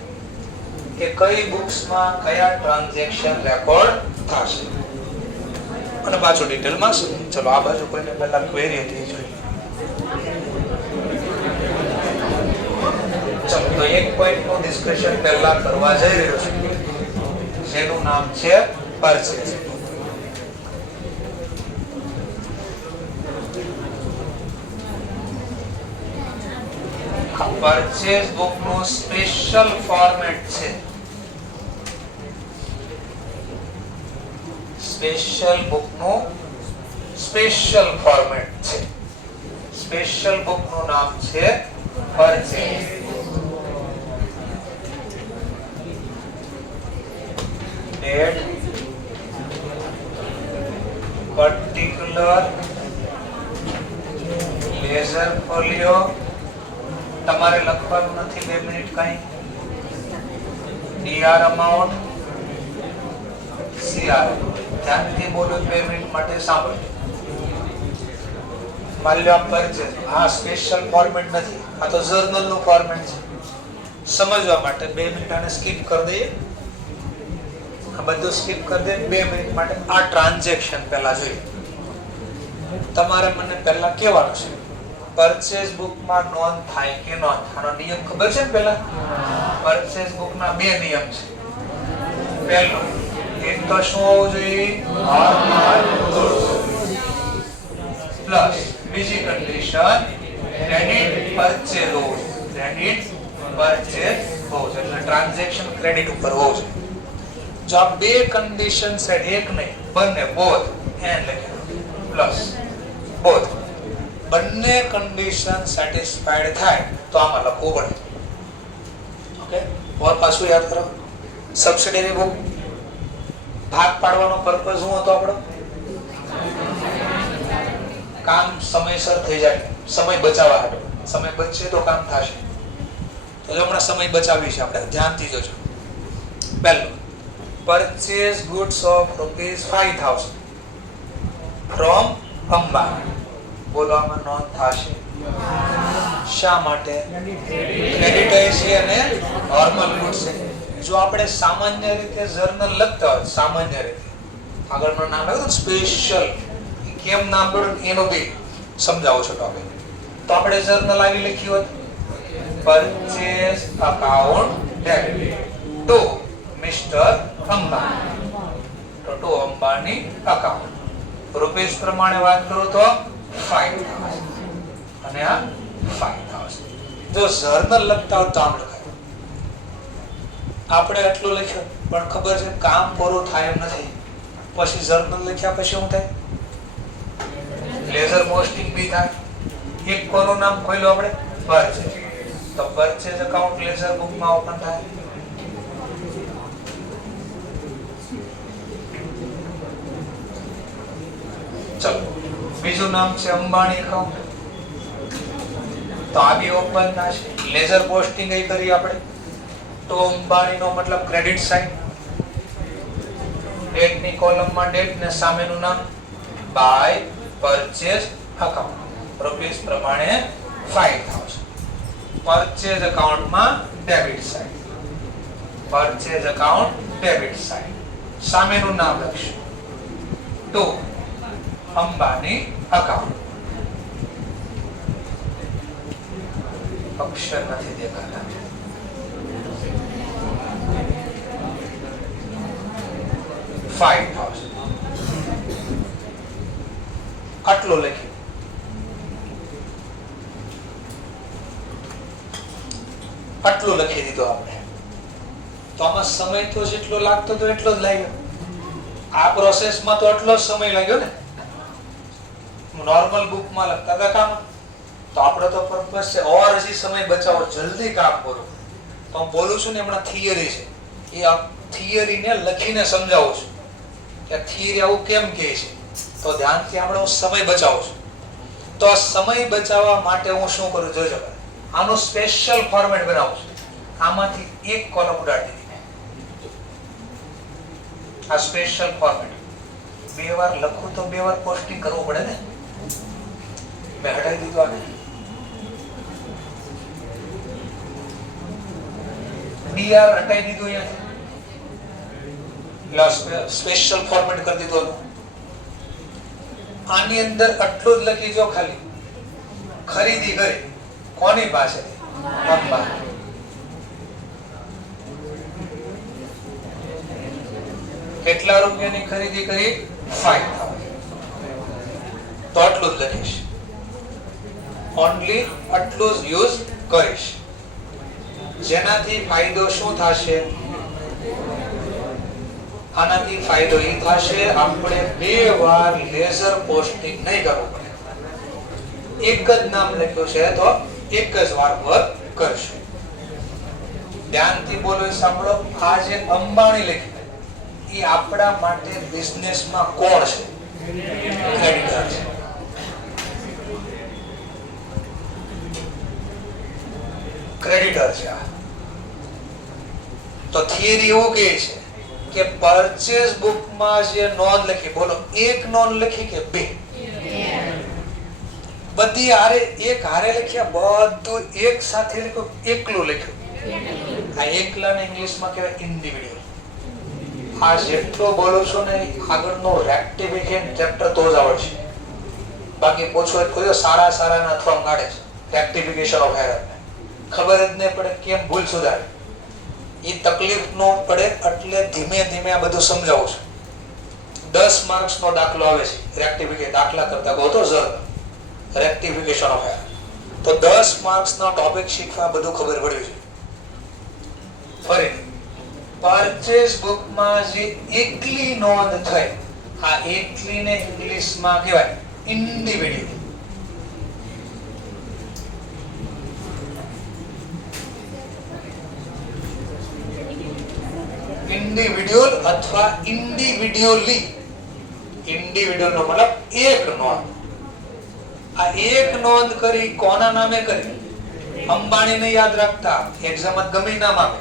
કે કઈ બુક્સમાં કયા ટ્રાન્ઝેક્શન રેકોર્ડ થશે અને પાછું ડિટેલમાં શું. ચલો આ બાજુ કોઈને પહેલા ક્વેરી હતી જોઈ. ચલો તો એક પોઈન્ટ નું ડિસ્કશન પહેલા કરવા જઈ રહ્યો છું જેનું નામ છે પરચેઝ. પરચેઝ બુક નું સ્પેશિયલ ફોર્મેટ છે. સ્પેશિયલ બુક નું સ્પેશિયલ ફોર્મેટ છે. સ્પેશિયલ બુક નું નામ છે purchase. Date particular ledger folio તમારે લખવાનું નથી 2 મિનિટ કઈ. ડીઆર અમાઉન્ટ સીઆર ધ્યાનથી બોલો 2 મિનિટ માટે સાંભળજો. માની લો આ પરચેઝ, આ સ્પેશિયલ ફોર્મેટ નથી, આ તો જર્નલ નું ફોર્મેટ છે. સમજવા માટે 2 મિનિટ આને સ્કીપ કરી દઈએ, આ બધું સ્કીપ કરી દે. 2 મિનિટ માટે આ ટ્રાન્ઝેક્શન પહેલા જોઈએ. તમારે મને પહેલા કહેવાનું છે પરચેઝ બુક માં નોંધ થાય કે ન થાય. આનો નિયમ ખબર છે ને? પહેલા પરચેઝ બુક ના 2 નિયમ છે. પહેલો એક તો શું હોવું જોઈએ? પ્લસ બીજી કન્ડિશન ક્રેડિટ પરચેઝ હોવું જોઈએ. ક્રેડિટ પરચેઝ હોવું જોઈએ એટલે ટ્રાન્ઝેક્શન ક્રેડિટ ઉપર હોવું જોઈએ. જો આ 2 કન્ડિશન છે, એક નહીં બંને, બોથ એન્ડ લખેલું પ્લસ બોથ, બંને કન્ડિશન સેટિસ્ફાઈડ થાય તો આમાં લખવું પડે. ઓકે, ઓર પાછું યાદ કરો. સબસિડિયરી બુક ભાગ પાડવાનો પર્પઝ શું હતો આપણો? કામ સમયસર થઈ જાય, સમય બચાવવા માટે. સમય બચશે તો કામ થશે. તો જો હમણાં સમય બચાવી છે આપણે, ધ્યાનથી જોજો. પહેલું, purchase goods of ₹5,000 from Ambani. બોલો આમાં નોંધ થશે. શા માટે? ક્રેડિટ છે અને નોર્મલ ગુડ્સ છે. જો આપણે સામાન્ય રીતે જર્નલ લખતા હોય, સામાન્ય રીતે આગળનું નામ આવ્યું સ્પેશિયલ, કેમ નામ પડ્યું એનો બી સમજાવું છું ટોપિક. તો આપણે જર્નલ આવી લખ્યું હતું purchase account debit to mister Ambani. તો ટુ અંબાણી અકાઉન્ટ રૂપીસ પ્રમાણે વાત કરું તો 5,000 અને આ 5,000. જો જર્નલ લખતા હોય તો આમ લખાય. આપણે આટલું લખ્યું પણ ખબર છે કામ પૂરું થાય એમ નથી. પછી જર્નલ લખ્યા પછી શું થાય? લેઝર પોસ્ટિંગ બી થાય. એક કોનું નામ ખોલ્યું આપણે? પરચેઝ. તો પરચેઝ અકાઉન્ટ લેઝર બુકમાં ઓપન થાય. ચલો બીજું નામ છે અંબાણી એકાઉન્ટ. તો આ બી ઓપન થશે. લેઝર પોસ્ટિંગ એ કરી આપણે. તો અંબાણી નો મતલબ ક્રેડિટ સાઇડ. ડેટ ની કોલમમાં ડેટ ને સામેનું નામ બાય પરચેઝ અકાઉન્ટ. રૂપીસ પ્રમાણે 5,000. પરચેઝ અકાઉન્ટમાં debit side. Purchase account debit side. સામેનું નામ લખશું તો અંબાણી અકાઉન્ટ. અક્ષર નથી દેખાતા. $5,000 આટલો લખ્યું. આટલું લખી દીધું આપણે. તો આમાં સમય તો જેટલો લાગતો તો એટલો જ લાગ્યો. આ પ્રોસેસમાં તો એટલો જ સમય લાગ્યો ને. નોર્મલ બુકમાં લખતા હતા કામ. તો આપણો તો પર્પસ છે ઓર હજી સમય બચાવો, જલ્દી કામ કરો. તો હું બોલું છું ને હમણાં થિયરી છે, એ આ થિયરીને લખીને સમજાવું છું કે થિયરી આવું કેમ કહે છે. તો ધ્યાનથી આપણે હું સમય બચાવું છું. તો આ સમય બચાવવા માટે હું શું કરું જોજો. આનું સ્પેશિયલ ફોર્મેટ બનાવું છું. આમાંથી એક કોલમ ઉડાડી દીધી. આ સ્પેશિયલ ફોર્મેટ 2 વાર લખું તો 2 વાર પોસ્ટિંગ કરવું પડે ને. મેં હટાવી દીધું આને. DR હટાવી દીધું અહીંયાથી, સ્પેશિયલ ફોર્મેટ કરી દીધું. આની અંદર આટલું જ લખી જો ખાલી, ખરીદી કરી કોની પાસે? અંબા. કેટલા રૂપિયાની ખરીદી કરી? 5,000. તો આટલું જ લખીશ, ઓનલી આટલું જ યુઝ કરીશ. જેનાથી ફાયદો શું થશે? આનાથી ફાયદો એ થશે, આપણે બે વાર લેઝર પોસ્ટિંગ નહીં કરવું પડે. એક જ નામ લખ્યું છે તો એક જ વાર પર કરશું. ધ્યાનથી બોલો, સાંભળો. આ જે અંબાણી લખ્યું એ આપણા માટે બિઝનેસમાં કોણ છે? ક્રેડિટર છે. ક્રેડિટર છે. તો થિયરી એવું કહે છે કે પરચેઝ બુકમાં જે નોંધ લખી, બોલો એક નોંધ લખી કે બે? બધી હારે એક હારે લખ્યા, બધું એક સાથે લખ્યું, એકલું લખ્યું. આ એકલાને ઇંગ્લિશમાં કહેવાય ઇન્ડિવિડ્યુઅલ. આ જેટલો બોલો છો ને આગળનો રેક્ટિફિકેશન ચેપ્ટર તો જ આવડશે. બાકી પૂછો કોઈ સારા સારાના થમ કાઢે છે, રેક્ટિફિકેશન ઓફ એરર ખબર જ નહીં પડે કેમ ભૂલ સુધારે. એ તકલીફ નો પડે એટલે ધીમે ધીમે આ બધું સમજાવું છું. 10 માર્ક્સનો દાખલો આવે છે રેક્ટિફિકેશન, દાખલા કરતા કહો તો ઝર રેક્ટિફિકેશન ઓફ એરર. તો 10 માર્ક્સનો ટોપિક શીખવા બધું ખબર પડ્યું છે. ફરી પરચેઝ બુકમાં જે એકલી નોંધ થઈ, આ એકલીને ઇંગ્લિશમાં કહેવાય ઇન્ડિવિડ્યુઅલ. ઇન્ડિવિડ્યુઅલ અથવા ઇન્ડિવિડ્યુઅલી. ઇન્ડિવિડ્યુઅલ નો મતલબ એક નોંધ. આ એક નોંધ કરી કોના નામે કરી? અંબાણીને યાદ રાખતા, એક્ઝામ ગમે નામ આપે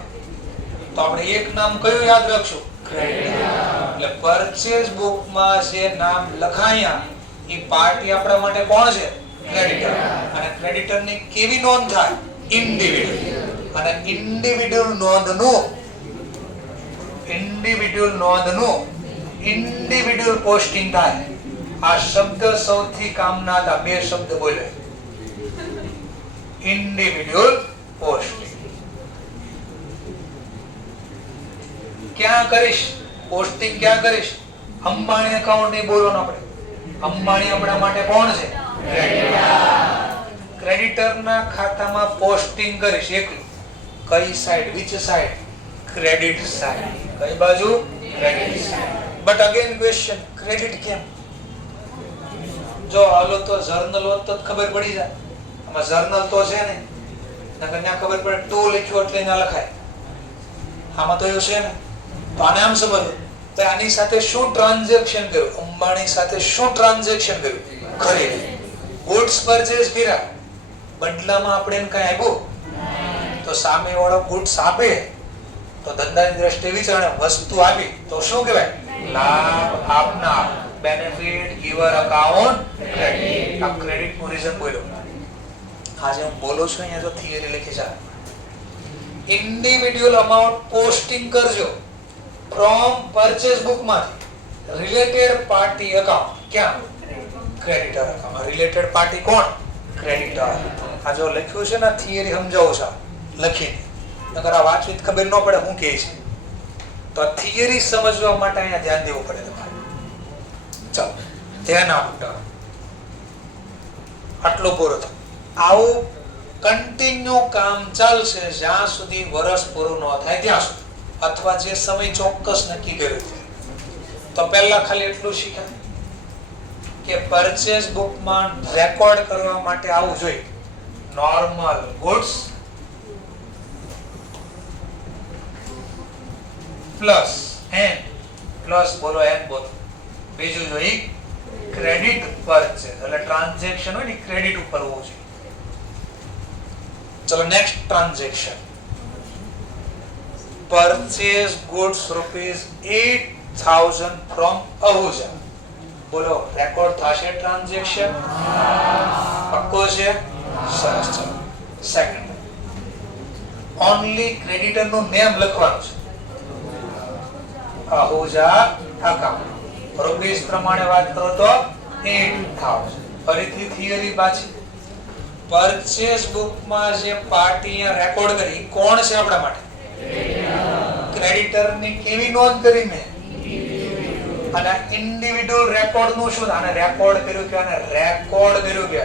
તો આપણે એક નામ કયું યાદ રાખશું? ક્રેડિટર. એટલે પરચેઝ બુકમાં જે નામ લખાયા એ પાર્ટી આપણા માટે કોણ છે? ક્રેડિટર. અને ક્રેડિટરની કેવી નોંધ થાય? ઇન્ડિવિડ્યુઅલ. અને ઇન્ડિવિડ્યુઅલ નોંધનું ઇન્ડિવિડ્યુઅલ પોસ્ટિંગ થાય. આ શબ્દ સૌથી કામના હતા. બે શબ્દ બોલે, ઇન્ડિવિડ્યુઅલ પોસ્ટિંગ. ક્યાં કરીશ પોસ્ટિંગ? ક્યાં કરીશ? અંબાણી એકાઉન્ટ નહીં બોલવાનું આપણે. અંબાણી આપણા માટે કોણ છે? ક્રેડિટરના ખાતામાં પોસ્ટિંગ કરીશ એકલું. કઈ side? Which side? Credit side. કઈ બાજુ? Credit side. But again question, credit કેમ? જો હાલો તો જર્નલ હોત તો ખબર પડી જાય. આમાં જર્નલ તો છે ને, નકર ત્યાં ખબર પડે ટુ લખ્યું એટલે ના લખાય. આમાં તો એવું છે ને. તો આને આમ સમજો, તો આની સાથે શું ટ્રાન્ઝેક્શન કર્યું? અંબાણી સાથે શું ટ્રાન્ઝેક્શન કર્યું? ખરીદી. ગુડ્સ પરચેઝ કર્યા, બદલામાં આપણે એને કઈ આપ્યું? તો સામે વાળો ગુડ્સ આપે તો ધંધાની દ્રષ્ટિએ વિચારણે વસ્તુ આપી તો શું કહેવાય? લાભ આપનાર. Benefit giver account credit. આ ક્રેડિટ નું રીઝન બોલ્યો. આજે હું બોલું છું અહીંયા જો થિયરી લખી છે. ઇન્ડિવિડ્યુઅલ અમાઉન્ટ પોસ્ટિંગ કરજો ફ્રોમ પરચેઝ બુક માંથી રિલેટેડ પાર્ટી અકાઉન્ટ. ક્યાં? Creditor account. રિલેટેડ પાર્ટી કોણ? ક્રેડિટર. આ જો લખ્યું છે ને થિયરી સમજાવું છું લખીને, નકર આ વાંચવી ખબર ન પડે હું કહે છે. તો આ થિયરી સમજવા માટે અહીંયા ધ્યાન દેવું પડે તમારે. ચાલો ધ્યાન આપો. આટલું પૂરું થયું. આવું કન્ટિન્યુ કામ ચાલશે જ્યાં સુધી વર્ષ પૂરું ન થાય ત્યાં સુધી, અથવા જે સમય ચોક્કસ નક્કી કર્યો છે. તો પહેલા ખાલી એટલું શીખ્યા કે પરચેઝ બુકમાં રેકોર્ડ કરવા માટે આવું જોઈએ. Normal goods plus N, plus બોલો એન બોલો. બીજું જોઈએ ક્રેડિટ પરચેઝ, એટલે ટ્રાન્ઝેક્શન હોય ને ક્રેડિટ ઉપર હોવું જોઈએ. ચલો next transaction. Purchase goods ₹8,000 from Ahuja. બોલો રેકોર્ડ થશે ટ્રાન્ઝેક્શન? પક્કો છે? સરસ. ચલો સેકન્ડ, ઓનલી ક્રેડિટર નું નેમ લખવાનું છે. આહુજા અકાઉન્ટ રૂપીસ પ્રમાણે વાત કરો તો 8000. ફરીથી થિયરી પાછી. પરચેસ બુક માં જે પાર્ટી રેકોર્ડ કરી કોણ છે આપણા માટે? ક્રેડિટર ની કેવી નોંધ કરી મેં? અને ઇન્ડિવિડ્યુઅલ રેકોર્ડ નું શું? આને રેકોર્ડ કર્યું કે આને રેકોર્ડ કર્યું કે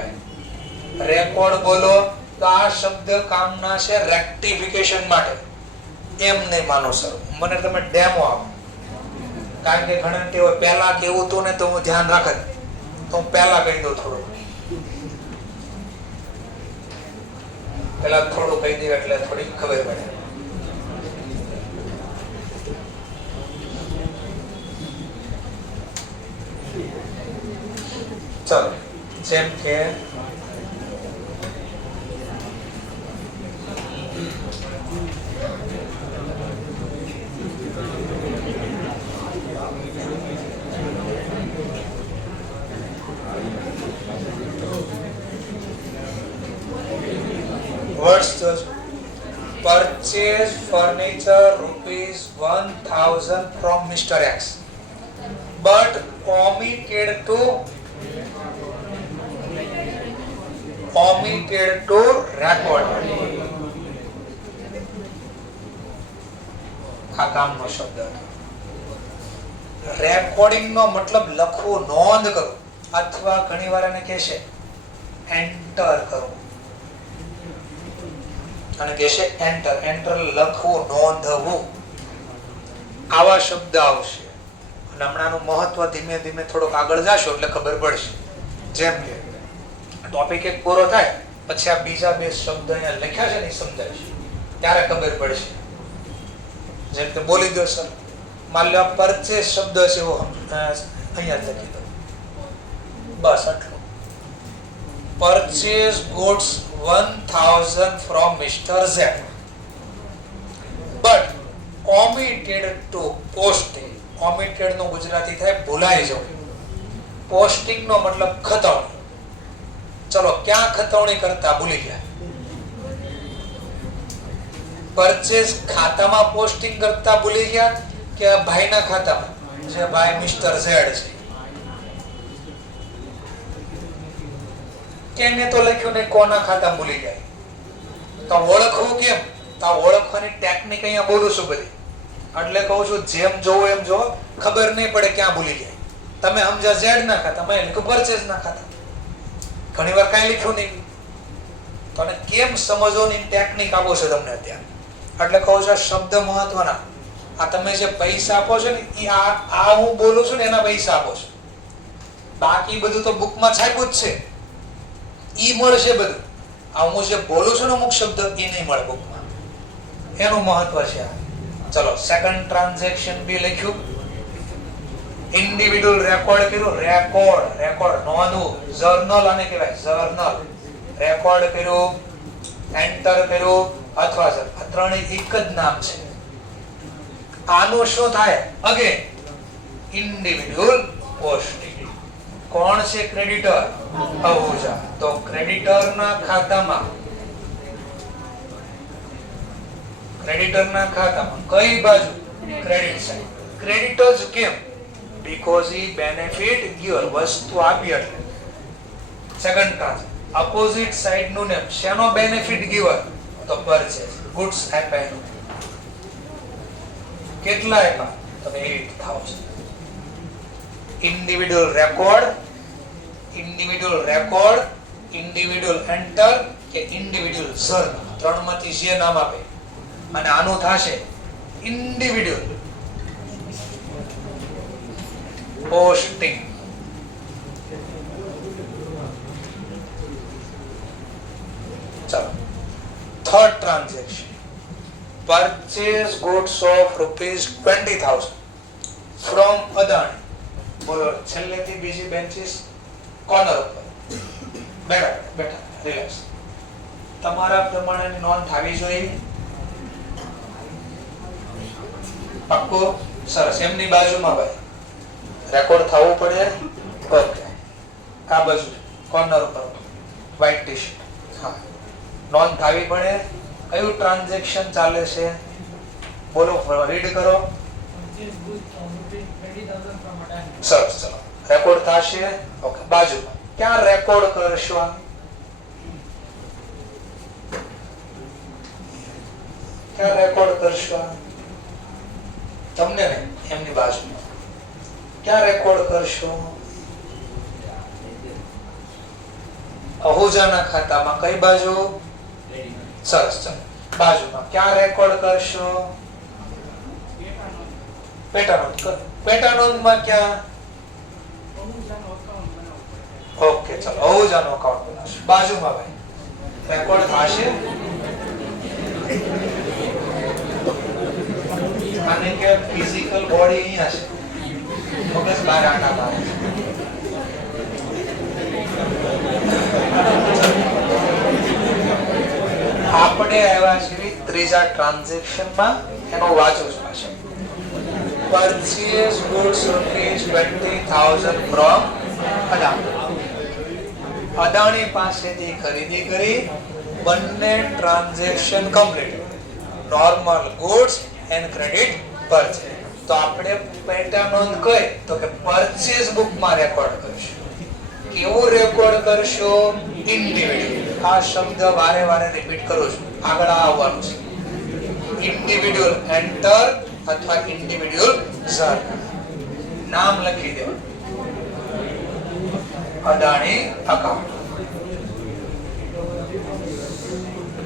રેકોર્ડ બોલો તો આ શબ્દ કામના છે રેક્ટિફિકેશન માટે. એમ નહીં માનો સર, મને તમે ડેમો આપો. કારણ કે ઘણા તેઓ પહેલા કેવું હતું ને તો હું ધ્યાન રાખત, તો હું પહેલા કહી દઉં થોડું. પેલા થોડું કહી દઉં એટલે થોડી ખબર પડે. ચલો, જેમ કે purchase furniture ₹1,000 from Mr. X, but omitted to record. આ કામનો શબ્દ. રેકોર્ડિંગ નો મતલબ લખવું, નોંધ કરો, અથવા ઘણીવાર એને કહેશે એન્ટર કરો. અને કહેશે એન્ટર. એન્ટર લખવું, નોંધવું. આવા શબ્દ આવશે. અને હમણાંનું મહત્વ ધીમે ધીમે થોડુંક આગળ જાશો એટલે ખબર પડશે. જેમ કે ટોપિક એક પૂરો થાય પછી આ બીજા બે શબ્દ અહીંયા લખ્યા છે ને સમજાય છે ત્યારે ખબર પડશે. જેમ કે બોલી દો સર, માન લો પરચેસ શબ્દ છે એવો અહીંયા લખી દો, બસ આટલું. Purchase goods 1,000 from Mr. Z, but omitted to posting. omitted નો ગુજરાતી થાય ભૂલાઈ જવું. પોસ્ટિંગ નો મતલબ ખતવણી. ચલો, ક્યાં ખતવણી કરતા ભૂલી ગયા? પરચેસ ખાતામાં પોસ્ટિંગ કરતા ભૂલી ગયા કે ભાઈના ખાતામાં, જે ભાઈ મિસ્ટર ઝેડ છે? કેને તો લખ્યું ને કોના ખાતામાં ભૂલી જાય? તો ઓળખવું કેમ? તો ઓળખવાની ટેકનિક અહીંયા બોલું છું બધી. એટલે કહું છું જેમ જોવો એમ જો, ખબર નહીં પડે ક્યાં ભૂલી જાય. તમે સમજ્યા ઝેડ ના ખાતા, મેં લખ્યું પરચેસ ના ખાતા. ઘણી વાર કઈ લખ્યું નહીં. તો કેમ સમજવાની ટેકનિક આપો છો તમને અત્યારે. એટલે કહું છું શબ્દ મહત્વના. આ તમે જે પૈસા આપો છો ને એ આ હું બોલું છું ને એના પૈસા આપો છો. બાકી બધું તો બુકમાં છાપ્યું જ છે, ઈ મળશે બધું. આ હું જે બોલું છું ને અમુક શબ્દ એ નહીં મળે બુકમાં. એનું મહત્વ છે. ચલો, સેકન્ડ ટ્રાન્ઝેક્શન બી લખ્યું. ઇન્ડિવિડ્યુઅલ રેકોર્ડ કર્યું. રેકોર્ડ નોંધવું. જર્નલ આને કહેવાય, જર્નલ. રેકોર્ડ કર્યું, એન્ટર કર્યું, અથવા સર આ ત્રણેય એક જ નામ છે. આનું શું થાય? Again individual posting. કોણ છે ક્રેડિટર? આહુજા. તો ક્રેડિટર ના ખાતામાં કઈ બાજુ? Credit side. ક્રેડિટર્સ કેમ? બીકોઝ હી બેનિફિટ ગિવર, વસ્તુ આપી એટલે. સેકન્ડ ટ્રાન્સ અપોઝિટ સાઈડ નું નેમ. શેનો બેનિફિટ ગિવર? તો પરચેસ, ગુડ્સ આપ્યા. કેટલા આપ્યા? તો 8,000. ઇન્ડિવિડ્યુઅલ રેકોર્ડ, ઇન્ડિવિડ્યુઅલ એન્ટર કે ઇન્ડિવિડ્યુઅલ જર્નલ, ત્રણમાંથી જે નામ આપે. અને આનું થશે ઇન્ડિવિડ્યુઅલ પોસ્ટિંગ. ચલો, third transaction. Purchase goods of ₹20,000 from Adani. બોલો, છેલ્લેથી બીજી બેન્ચીસ કોર્નર ઉપર બેઠા રિલેક્સ. તમારા પ્રમાણેની નોંધ થવી જોઈએ. પાક્કો? સરસ. એમની બાજુમાં ભાઈ રેકોર્ડ થવું પડે. ઓકે, આ બાજુ કોર્નર ઉપર વ્હાઈટ ટી-શર્ટ. હા, નોંધ થવી પડે. કયું ટ્રાન્ઝેક્શન ચાલે છે? બોલો, રીડ કરો. સરસ, ચલો રેકોર્ડ થશે. ઓકે, બાજુમાં ક્યાં રેકોર્ડ કરશો? ક્યાં રેકોર્ડ કરશો? તમને નહીં, એમની બાજુમાં ક્યાં રેકોર્ડ કરશો? અહુજાના ખાતામાં કઈ બાજુ? સરસ, ચલો બાજુમાં ક્યાં રેકોર્ડ કરશો? પેટા નોંધમાં ક્યાં? ઓકે, ચલો અહુજાનો અકાઉન્ટ બનાવશો. બાજુમાં ભાઈ રેકોર્ડ થશે. આને કે ફિઝિકલ બોડી અહીંયા છે, મગજ બહાર આના બહાર. આપણે આવ્યા છીએ ત્રીજા ટ્રાન્ઝેક્શનમાં. એનો વાંચો છે. Purchase goods ₹20,000 from અદાણી પાસેથી ખરીદી કરી. બંને transaction complete. Normal goods and credit purchase. તો આપણે પેટા નોંધ કઈ તો કે પરચેઝ બુક માં રેકોર્ડ કરશું. કેવું રેકોર્ડ કરશો? ઇન્ડિવિડ્યુઅલ. આ શબ્દ વારે વારે રિપીટ કરું છું, આગળ આવવાનું છે. ઇન્ડિવિડ્યુઅલ એન્ટર અથવા ઇન્ડિવિડ્યુઅલ ઝર. નામ લખી દો, અદાણી અકાઉન્ટ.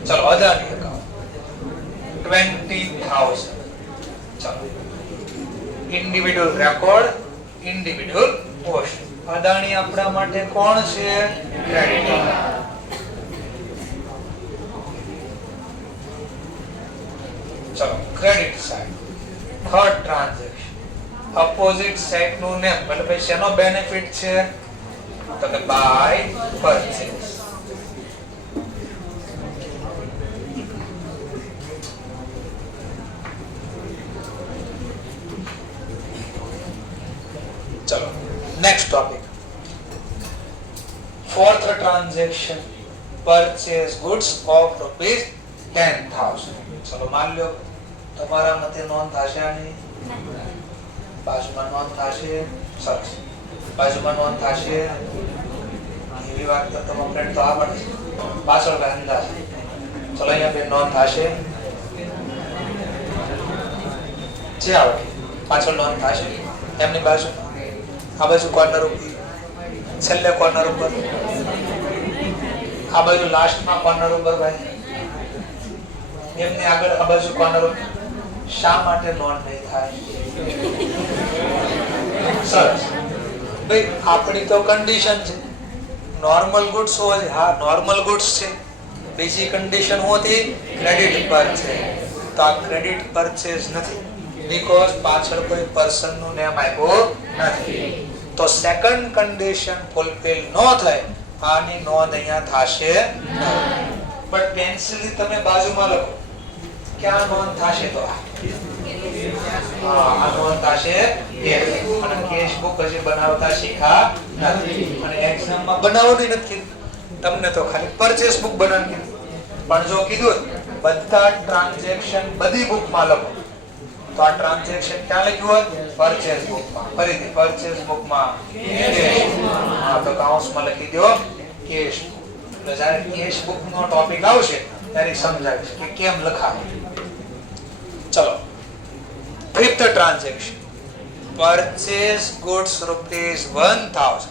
ચલો અદાણી અકાઉન્ટ 20,000. ચલો individual record, individual post. Adani આપણા માટે કોણ છે? ક્રેડિટર. ચલો credit side. Third transaction opposite side નું નેમ, એટલે ભાઈ શેનો બેનિફિટ છે? તો કે બાય પરચેઝ. ચલો next topic. Fourth transaction purchase goods of ₹10,000. ચલો માન લો તમારા મતે નોંધ થશે આની. બાજુમાં નોંધ થશે. સરસ, બાજુમાં નોંધ થશે. એવી વાત તો તમારો ફ્રેન્ડ તો આવડે છે, પાછળ ગાંધા છે. ચલો અહીંયા બે નોંધ થશે. જે આવડે પાછળ નોંધ થશે. એમની બાજુ આ બાજુ કોર્નર ઉપર, છેલ્લે કોર્નર ઉપર, આ બાજુ લાસ્ટમાં કોર્નર ઉપર ભાઈ, એમની આગળ આ બાજુ કોર્નર ઉપર. શા માટે નોંધ નહીં થાય? સરસ ભાઈ, આપણી તો કન્ડિશન છે નોર્મલ ગુડ્સ હોય. હા, નોર્મલ ગુડ્સ છે. બીજી કન્ડિશન હોતી ક્રેડિટ પરચેઝ. તો આ ક્રેડિટ પરચેઝ નથી, બીકોઝ પાછળ કોઈ પર્સન નું નેમ આપ્યું નથી. તો સેકન્ડ કન્ડિશન ફુલફિલ ન થાય, આની નોંધ અહીંયા થશે નહીં. બટ પેન્સિલ થી તમે બાજુમાં લખો, ક્યાં નોંધ થશે? તો આ નોંધ થશે. અને કેશ બુક હજી બનાવતા શીખા નથી, અને એક્ઝામ માં બનાવવાની નથી. તમને તો ખાલી પરચેસ બુક બનાવવાની. પણ જો કીધું બધા ટ્રાન્ઝેક્શન બધી બુક માં લખો, તો આ ટ્રાન્ઝેક્શન ક્યાં લખ્યું હોય? પરચેસ બુક માં. ફરીથી પરચેસ બુક માં કેશ. હા, તો કાઉન્સમાં લખી દો કેશ. એટલે જ્યારે કેશ બુક નો ટોપિક આવશે ત્યારે સમજાવીશ કે કેમ લખાય. ચલો fifth transaction purchase goods ₹1,000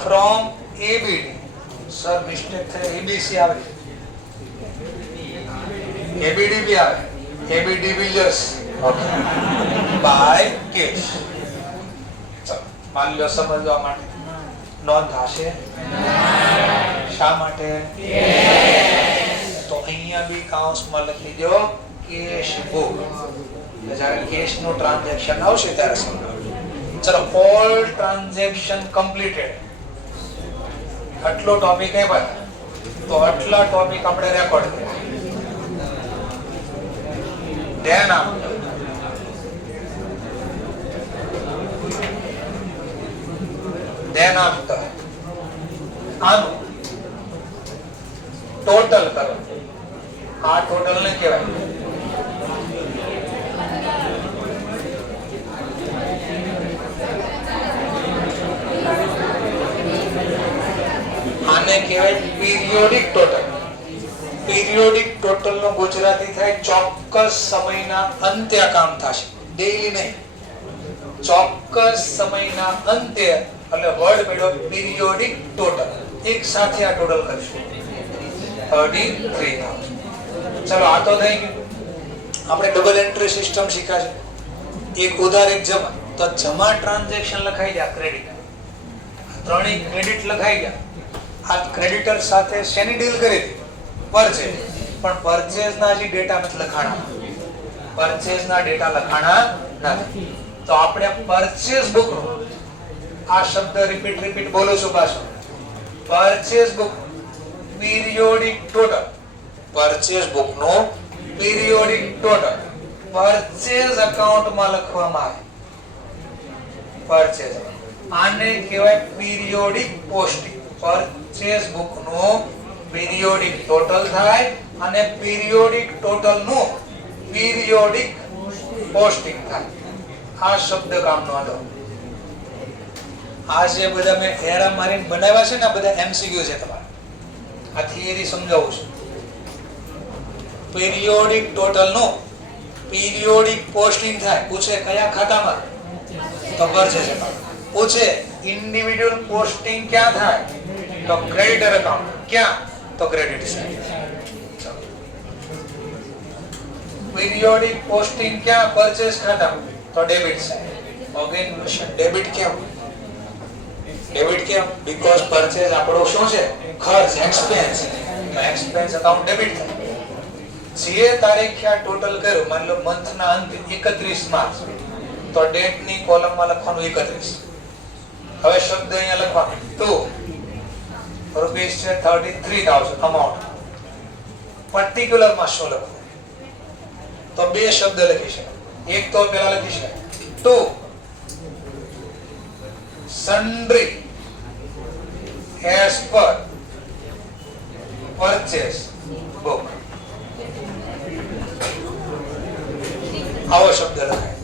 from ABD. Sir mistake થઈ, એબીસી આવે, એબીડી બી આવે, ABD Villiers. Okay, by cash. ચલો માન લો સમજવા માટે નોંધ હશે. શા માટે? તો અહીંયા બી કાઉન્સમાં લખી દો કેશ બુક. જ્યારે કેશ નું ટ્રાન્ઝેક્શન આવશે ત્યારે સમજાવજો. ચલો ઓલ ટ્રાન્ઝેક્શન કમ્પ્લીટેડ. આટલો ટોપિક એ પર તો આટલા ટોપિક આપણે રેકોર્ડ કર્યા. ધ્યાન આપજો. ધ્યાનાંતર. આનું ટોટલ કરો. આ ટોટલ ને કહેવાય આને કહેવાય પીરિયોડિક ટોટલ. પીરિયોડિક ટોટલ નો ગુજરાતી થાય ચોક્કસ સમયના અંતે આ કામ થશે, ડેઈલી નહીં. ચોક્કસ સમયના અંતે એટલે વર્ડ મેળવો પીરિયોડિક ટોટલ. એક સાથે આ ટોટલ કરીશું 33,000. ચલો આ તો થઈ ગયું. આપણે ડબલ એન્ટ્રી સિસ્ટમ શીખ્યા છે. એક ઉધાર એક જમા. તો જમા ટ્રાન્ઝેક્શન લખાઈ ગયા ક્રેડિટ. ત્રણેય ક્રેડિટ લખાઈ ગયા. આ ક્રેડિટર સાથે શેની ડીલ કરી હતી? પરચેઝ. પણ પરચેઝ ના જે ડેટા નથી લખાણા. પરચેઝ ના ડેટા લખાણા નથી. તો આપણે પરચેઝ બુક નો આ શબ્દ રિપીટ બોલું છું પાછો. Purchase book periodic total. Purchase book નો પીરિયોડિક ટોટલ પરચેઝ એકાઉન્ટ માં લખવામાં આવે. પરચેઝ આને કહેવાય પીરિયોડિક પોસ્ટિંગ. પરચેઝ બુક નો પીરિયોડિક ટોટલ થાય અને પીરિયોડિક ટોટલ નું પીરિયોડિક પોસ્ટિંગ થાય. આ શબ્દ કામનો હતો. આ જે બધા મેં એરા મારીને બનાવ્યા છે ને આ બધા એમસીક્યુ છે. તમારે આ થિયરી સમજાવું છું. પીરિયોડિક ટોટલ નો પીરિયોડિક પોસ્ટિંગ થાય. પૂછે કયા ખાતામાં? તો પરચેઝ એકાઉન્ટ. પૂછે ઇન્ડિવિડ્યુઅલ પોસ્ટિંગ ક્યાં થાય? તો ક્રેડિટર એકાઉન્ટ. ક્યાં? તો ક્રેડિટ સાઇડ. પીરિયોડિક પોસ્ટિંગ ક્યાં? પરચેઝ ખાતામાં. તો debit side. Again question, debit કેમ? ડેબિટ કેમ? બીકોઝ પરચેઝ આપણો શું છે? ખર્ચ, એક્સપેન્સ. એક્સપેન્સ એકાઉન્ટ ડેબિટ થાય. જે તારીખે આ ટોટલ કર્યું, માની લો મંથ ના અંતે 31 માર્ચ, તો ડેટ ની કોલમ માં લખવાનું 31. હવે શબ્દ અહીંયા લખવાનું તો રૂપીસ છે 33,000 અમાઉન્ટ. પર્ટિક્યુલર માં શું લખવું? તો બે શબ્દ લખી શકાય. એક તો પેલા લખી શકાય to sundry as per purchase book. આવો શબ્દ લખાય.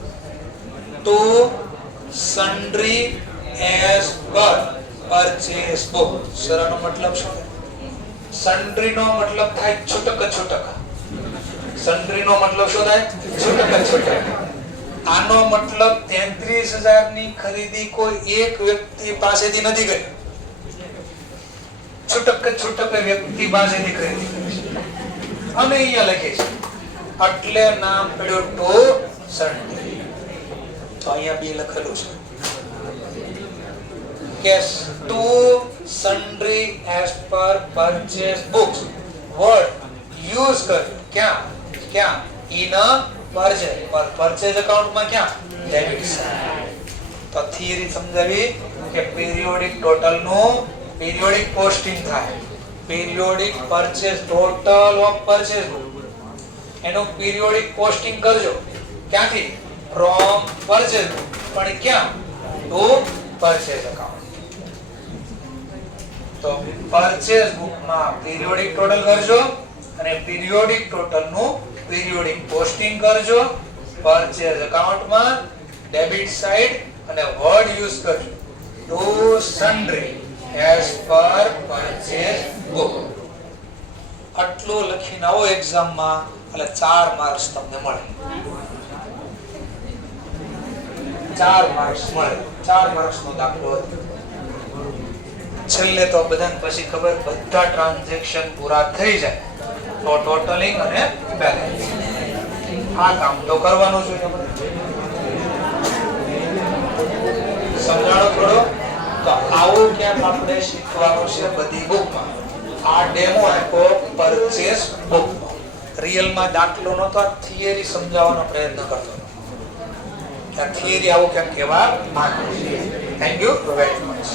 To sundry as per purchase book. સરાનો મતલબ શું? sundry નો મતલબ થાય છૂટક છૂટક. sundry નો મતલબ શું થાય? છૂટક છૂટક. આનો મતલબ 33,000 ની ખરીદી કોઈ એક વ્યક્તિ પાસેથી નથી કરી. છૂટક છૂટક વ્યક્તિ પાસેથી ખરીદી કરી છે. અને અહીંયા લખે છે એટલે નામ પડ્યું ટુ સન્ડ્રી. તો અહીંયા બે લખેલું છે કે to sundry as per purchase books word use કર્યું. ક્યાં? ક્યાં? In a purchase. Purchase account માં ક્યાં? Debit side. તો થિયરી સમજાવી કે પીરિયોડિક ટોટલ નું પીરિયોડિક પોસ્ટિંગ થાય. Periodic purchase total of purchase book એનું પીરિયોડિક પોસ્ટિંગ કરજો. ક્યાંથી? From purchase book. પણ ક્યાં? To purchase account. તો પરચેઝ બુક માં પીરિયોડિક ટોટલ કરજો અને પીરિયોડિક ટોટલ નું પીરિયોડિક પોસ્ટિંગ કરજો. પરચેઝ એકાઉન્ટ માં ડેબિટ સાઇડ અને વર્ડ યુઝ કરજો to sundry as per purchase book. આટલું લખીને આવો એક્ઝામ માં એટલે 4 માર્ક્સ તમને મળે. 4 માર્ક્સ મળે. 4 માર્ક્સ નો દાખલો હતો. છેલ્લે તો બધાને પછી ખબર બધા ટ્રાન્ઝેક્શન પૂરા થઈ જાય તો ટોટલિંગ અને બેલેન્સ. આ કામ તો કરવાનું જોઈએ આપણે. સમજાણો થોડો? તો આવું ક્યાંક આપણે શીખવાનું છે બધી બુકમાં. આ ડેમો આપ્યો પરચેઝ બુકમાં. રિયલ માં દાખલો નતો, થિયરી સમજાવવાનો પ્રયત્ન કરતો. આ થિયરી આવું કેમ કહેવા માંગે છે. Thank you very much.